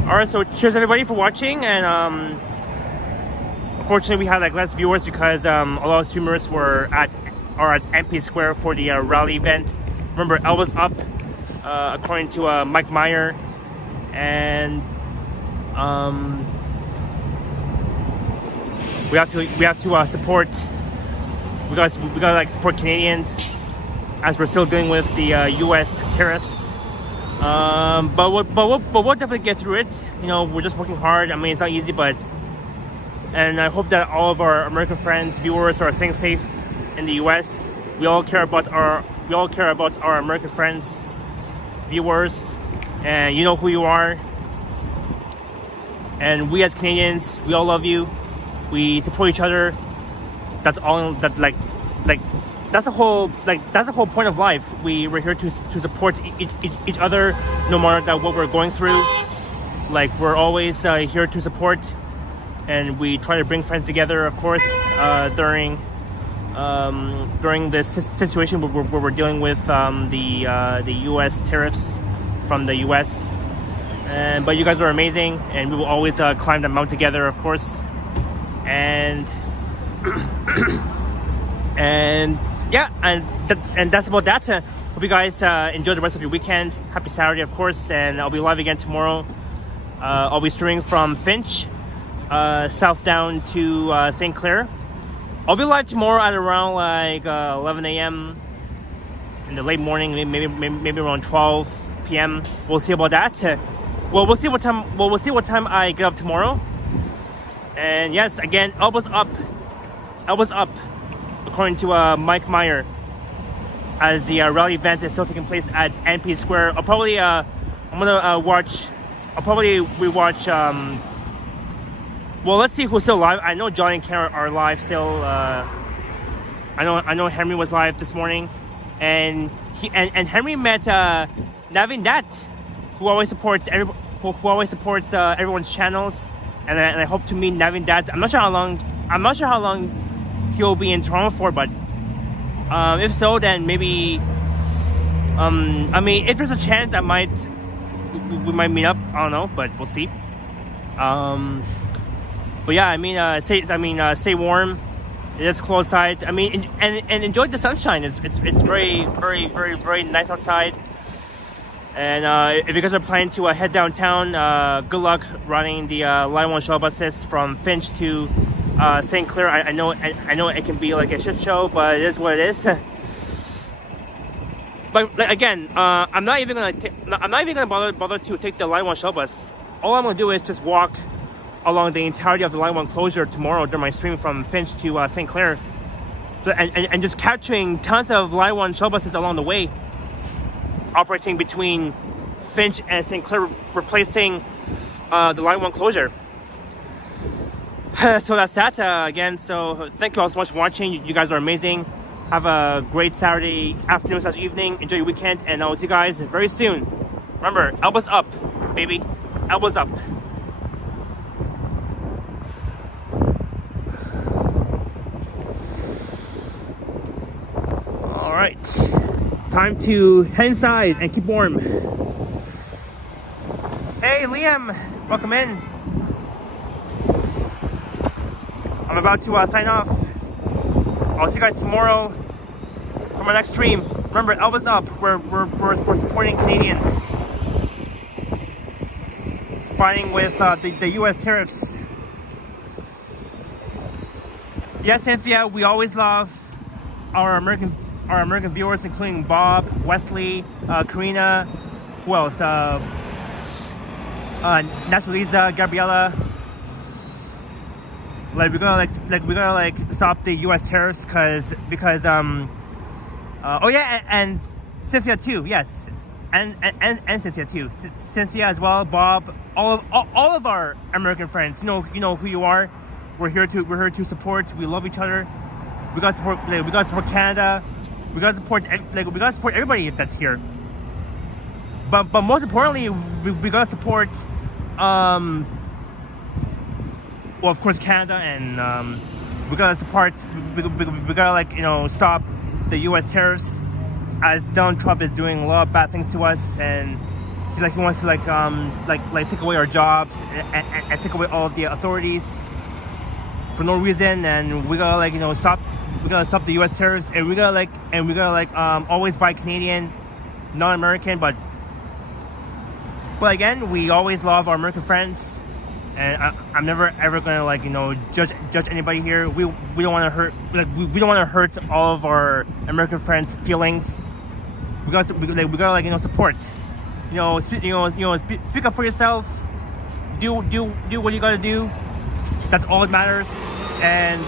Alright, so cheers everybody for watching, and unfortunately we had like less viewers because a lot of streamers are at MP Square for the rally event. Remember, I was up according to Mike Meyer, and we have to support. We gotta like support Canadians as we're still dealing with the U.S. tariffs. But we'll definitely get through it. You know, we're just working hard. I mean, it's not easy, and I hope that all of our American friends, viewers, are staying safe in the U.S. We all care about our American friends, viewers, and you know who you are. And we as Canadians, we all love you. We support each other. That's all. That's the whole point of life. We're here to support each other, no matter what we're going through. Like, we're always here to support, and we try to bring friends together, of course, during this situation where we're dealing with the U.S. tariffs from the U.S. But you guys are amazing, and we will always climb the mountain together, of course. And yeah, and that's about that. Hope you guys enjoy the rest of your weekend. Happy Saturday, of course, and I'll be live again tomorrow. I'll be streaming from Finch south down to St. Clair. I'll be live tomorrow at around like 11 a.m. in the late morning, maybe around 12 p.m. We'll see about that. We'll see what time I get up tomorrow. And yes, again, elbows up, according to Mike Meyer, as the rally event is still taking place at NP Square. I'll probably rewatch. Well, let's see who's still live. I know Johnny and Karen are live still. I know Henry was live this morning, and Henry met Navin Dat, who always supports everyone's channels, and I hope to meet Navin Dat. I'm not sure how long he'll be in Toronto for, but if so, then maybe I mean, if there's a chance, we might meet up. I don't know, but we'll see. But yeah, I mean, stay warm. It is cold outside. I mean, and enjoy the sunshine. It's very, very, very, very nice outside. And if you guys are planning to head downtown, good luck running the Line 1 shuttle buses from Finch to St. Clair. I know it can be like a shit show, but it is what it is. But like, again, I'm not even gonna bother to take the Line 1 shuttle bus. All I'm gonna do is just walk along the entirety of the Line 1 closure tomorrow during my stream from Finch to St. Clair, and just capturing tons of Line 1 shuttle buses along the way, operating between Finch and St. Clair, replacing the Line 1 closure. So that's that again. So thank you all so much for watching. You guys are amazing. Have a great Saturday afternoon / evening. Enjoy your weekend, and I'll see you guys very soon. Remember, elbows up, baby. Elbows up. All right. Time to head inside and keep warm. Hey, Liam. Welcome in. I'm about to sign off. I'll see you guys tomorrow for my next stream. Remember, elbows up. We're supporting Canadians fighting with the U.S. tariffs. Yes, Cynthia, we always love our American viewers, including Bob, Wesley, Karina, who else? Natalisa, Gabriella. Like we're gonna stop the U.S. tariffs because oh yeah, and Cynthia too. Yes, and Cynthia too. Cynthia as well. Bob, all of our American friends. You know who you are. We're here to support. We love each other. We gotta support. We gotta support Canada. We gotta support everybody that's here. But most importantly, we gotta support well, of course, Canada, and we gotta support. We gotta stop the U.S. tariffs, as Donald Trump is doing a lot of bad things to us, and he wants to take away our jobs and take away all of the authorities for no reason, and we gotta stop. We gotta stop the U.S. tariffs, and we gotta always buy Canadian, not American, but again, we always love our American friends. And I'm never ever gonna judge anybody here. We don't want to hurt we don't want to hurt all of our American friends' feelings. We gotta support. Speak up for yourself. Do what you gotta do. That's all that matters. And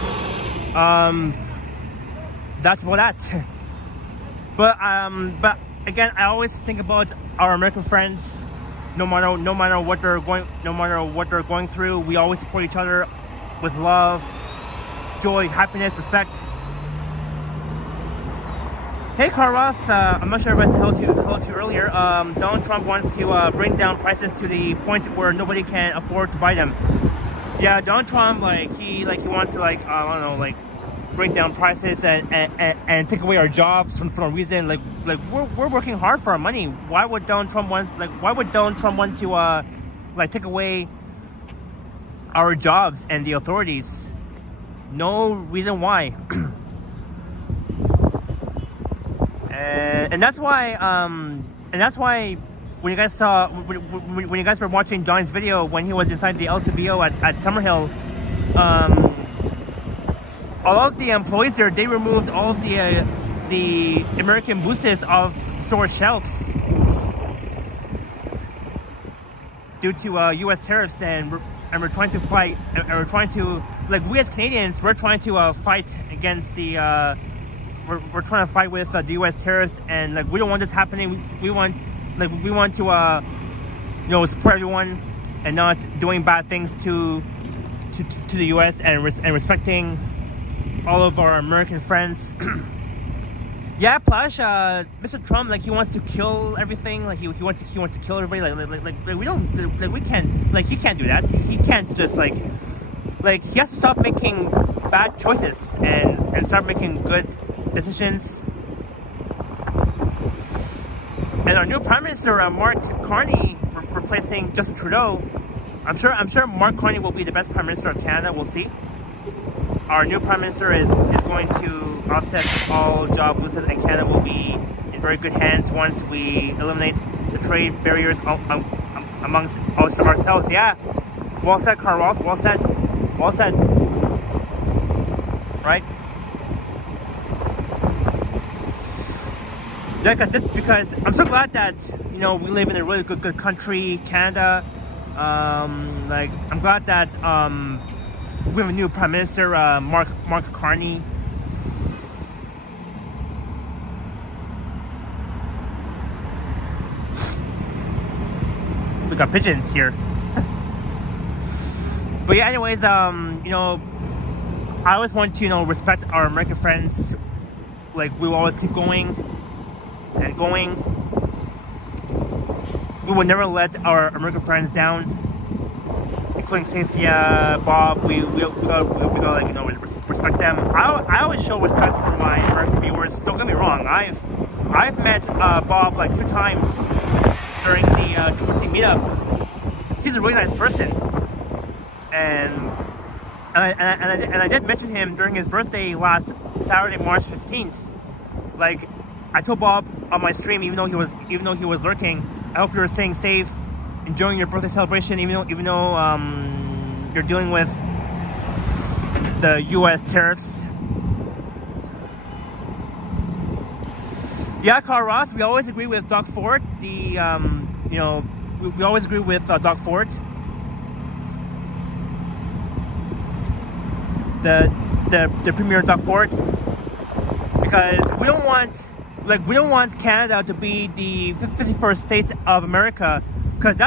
that's about that. But again, I always think about our American friends. No matter what they're going through, we always support each other with love, joy, happiness, respect. Hey, Karloff, I'm not sure if I told you earlier. Donald Trump wants to bring down prices to the point where nobody can afford to buy them. Yeah, Donald Trump he wants to bring down prices and take away our jobs for no reason. We're working hard for our money. Why would Donald Trump want to take away our jobs and the authorities? No reason why. and that's why when you guys were watching John's video when he was inside the LCBO at Summerhill, all of the employees there, they removed all of the American boosters off store shelves due to U.S. tariffs, and we're trying to fight. And we're trying to we as Canadians, we're trying to fight against the. We're trying to fight with the U.S. tariffs, and we don't want this happening. We want to support everyone and not doing bad things to the U.S. and respecting all of our American friends. Yeah, Plush, Mr. Trump, he wants to kill everything. He wants to kill everybody. We don't, we can't, he can't do that. He can't just he has to stop making bad choices and start making good decisions. And our new Prime Minister, Mark Carney, replacing Justin Trudeau. I'm sure Mark Carney will be the best Prime Minister of Canada. We'll see. Our new Prime Minister is going to offset all job losses, and Canada will be in very good hands once we eliminate the trade barriers amongst ourselves. Yeah, well said, Carl Ross. Well said. Well said. Right? Yeah, because I'm so glad that we live in a really good country, Canada. Like I'm glad that we have a new Prime Minister, Mark Carney. We got pigeons here. But yeah, anyways, I always want to respect our American friends. Like we will always keep going and going. We will never let our American friends down, including Cynthia, Bob. We gotta respect them. I always show respect for my American viewers. Don't get me wrong. I've met Bob like 2 times during the Trinity meetup. He's a really nice person, and I did mention him during his birthday last Saturday, March 15th. Like I told Bob on my stream, even though he was lurking, I hope you're staying safe, enjoying your birthday celebration, even though you're dealing with the U.S. tariffs. Yeah, Carl Roth, we always agree with Doug Ford. We always agree with Doug Ford. The Premier Doug Ford, because we don't want Canada to be the 51st state of America, because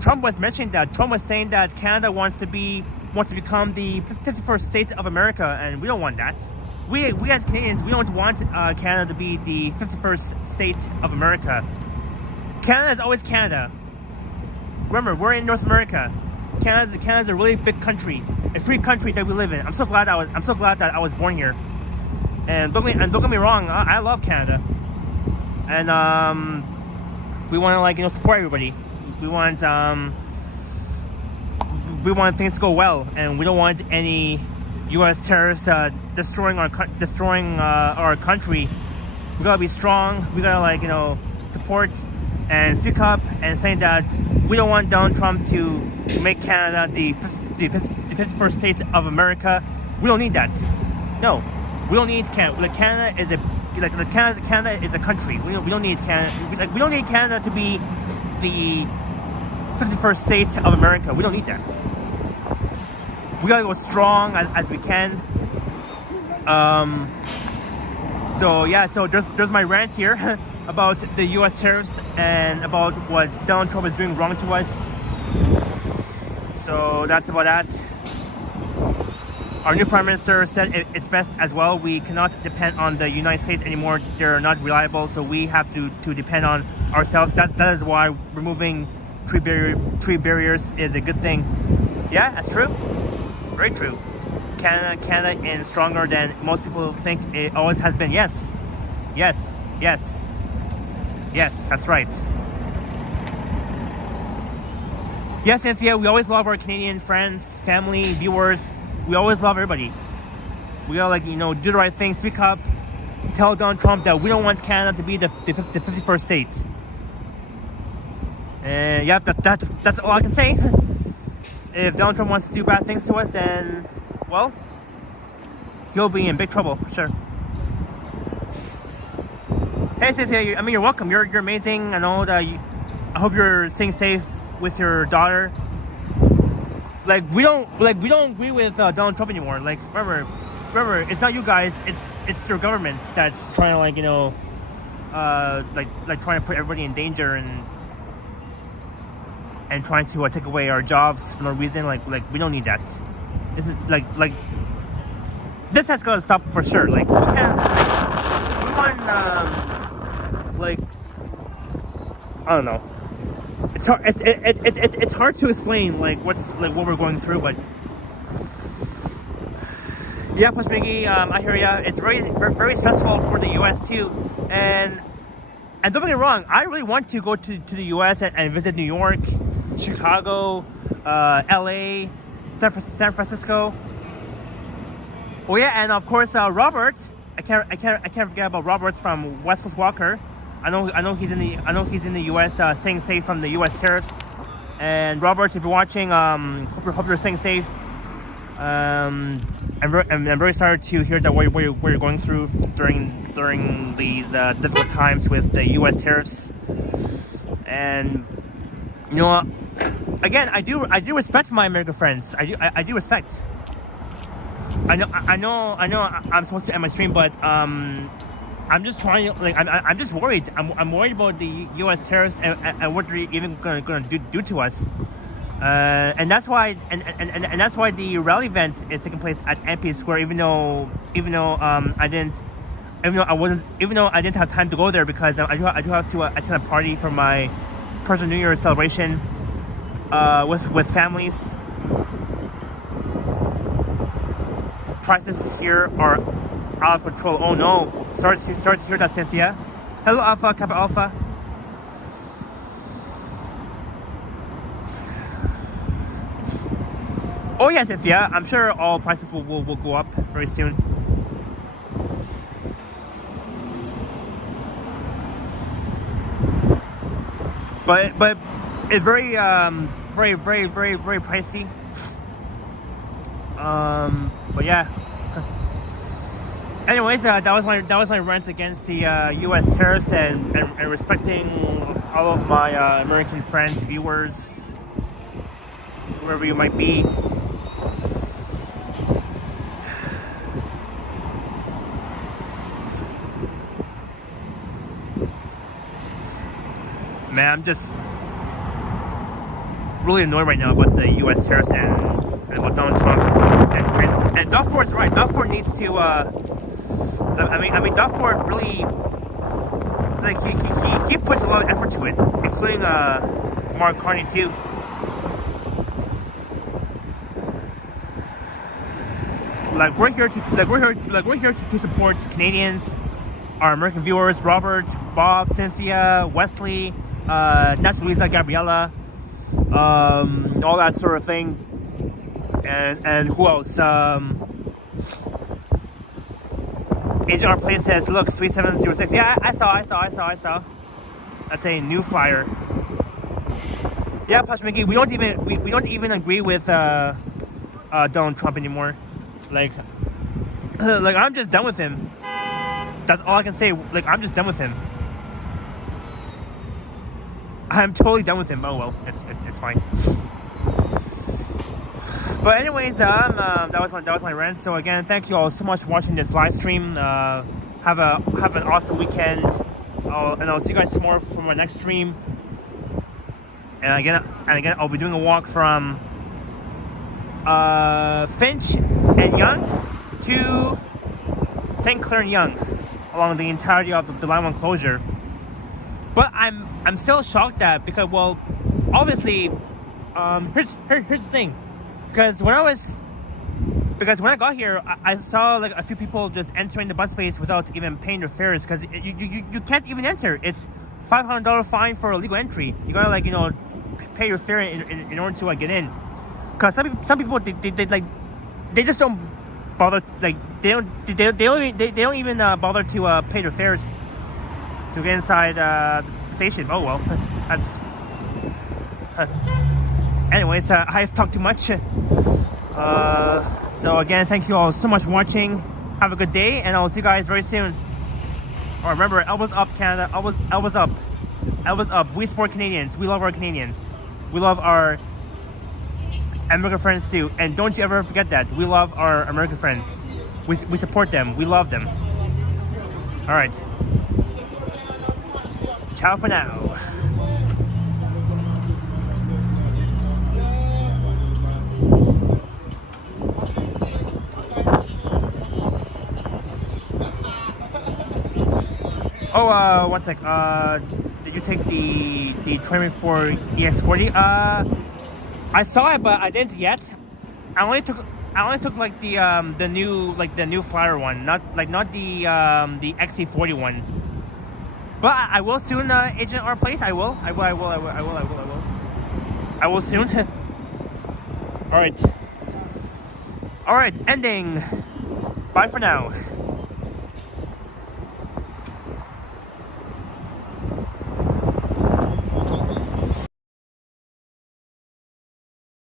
Trump was mentioning that. Trump was saying that Canada wants to become the 51st state of America, and we don't want that. We as Canadians, we don't want Canada to be the 51st state of America. Canada is always Canada. Remember, we're in North America. Canada's a really big country, a free country that we live in. I'm so glad that I was born here. And don't get me wrong, I love Canada. And we want to support everybody. We want things to go well, and we don't want any U.S. terrorists destroying our country. We gotta be strong. We gotta support and speak up and saying that we don't want Donald Trump to make Canada the 51st state of America. We don't need that. No, we don't need Canada. Canada is a country. We don't need Canada. We don't need Canada to be the 51st state of America. We don't need that. We gotta go strong as we can. So there's my rant here about the U.S. tariffs and about what Donald Trump is doing wrong to us. So that's about that. Our new Prime Minister said it's best as well. We cannot depend on the United States anymore. They're not reliable, so we have to depend on ourselves. That is why removing trade barriers is a good thing. Yeah, that's true. Very true. Canada is stronger than most people think it always has been. Yes, that's right. Yes, Cynthia, we always love our Canadian friends, family, viewers. We always love everybody. We gotta do the right thing, speak up, tell Donald Trump that we don't want Canada to be the 51st state. And yeah, that's all I can say. If Donald Trump wants to do bad things to us, then, well, he'll be in big trouble, for sure. Hey, Cynthia, you're welcome. You're amazing. I know that I hope you're staying safe with your daughter. We don't agree with Donald Trump anymore. Remember, it's not you guys. It's your government that's trying to trying to put everybody in danger and trying to take away our jobs for no reason. We don't need that. This is this has got to stop for sure. We can't I don't know. It's hard. It's hard to explain what we're going through, but yeah. Plus, Miggy, I hear ya. It's very stressful for the U.S. too, and don't get me wrong. I really want to go to the U.S. and visit New York, Chicago, L.A., San Francisco. Oh yeah, and of course Robert. I can't forget about Robert from West Coast Walker. I know he's in the U.S. Staying safe from the U.S. tariffs. And Robert, if you're watching, hope you're staying safe. I'm very sorry to hear that what you're going through during these difficult times with the U.S. tariffs. And you know, again, I do respect my American friends. I do respect. I know I'm supposed to end my stream, but I'm just trying to, like, I'm just worried. I'm worried about the U.S. tariffs and what they're even gonna do to us. And that's why that's why the rally event is taking place at MP Square. Even though I didn't have time to go there because I do have to attend a party for my Persian New Year celebration with families. Prices here are out of control. Oh no! Sorry to hear that, Cynthia. Hello, Alpha Kappa Alpha. Oh yeah, Cynthia. I'm sure all prices will go up very soon. But it's very pricey. But yeah. Anyways, that was my rant against the U.S. tariffs and respecting all of my American friends, viewers, whoever you might be. Man, I'm just really annoyed right now about the U.S. tariffs and about Donald Trump. And Dufford is right. Dufford needs to. I mean, Dufford really, like, he puts a lot of effort to it, including Mark Carney too. We're here to support Canadians, our American viewers, Robert, Bob, Cynthia, Wesley, Nancy, Lisa, Gabriella, all that sort of thing, and who else? Agent our place says, look, 3706. Yeah, I saw. That's a new flyer. Yeah, Pastor Mickey, we don't even agree with Donald Trump anymore. Like I'm just done with him. That's all I can say. Like, I'm just done with him. I'm totally done with him. Oh well, it's fine. But anyways, that was my rant. So again, thank you all so much for watching this live stream. Have an awesome weekend. I'll see you guys tomorrow for my next stream. And again, I'll be doing a walk from Finch and Yonge to St.Clair and Yonge along the entirety of the line 1 closure. But I'm still shocked that, because, well, obviously, here's the thing. Because when I got here, I saw like a few people just entering the bus space without even paying their fares, because you can't even enter. It's $500 fine for illegal entry. You gotta, like, pay your fare in order to, like, get in. Because some people they just don't bother, like, they don't even bother to pay their fares to get inside the station. Oh well, that's. Anyways, I've talked too much. So again, thank you all so much for watching. Have a good day, and I'll see you guys very soon. Oh, remember, elbows up, Canada. Elbows up. Elbows up. We support Canadians. We love our Canadians. We love our American friends too. And don't you ever forget that. We love our American friends. We support them. We love them. All right. Ciao for now. Oh, one sec. Did you take the training for EX40? I saw it, but I didn't yet. I only took like the new flyer one, not the XC40 one. But I will soon, agent our place. I will soon. All right. Ending. Bye for now.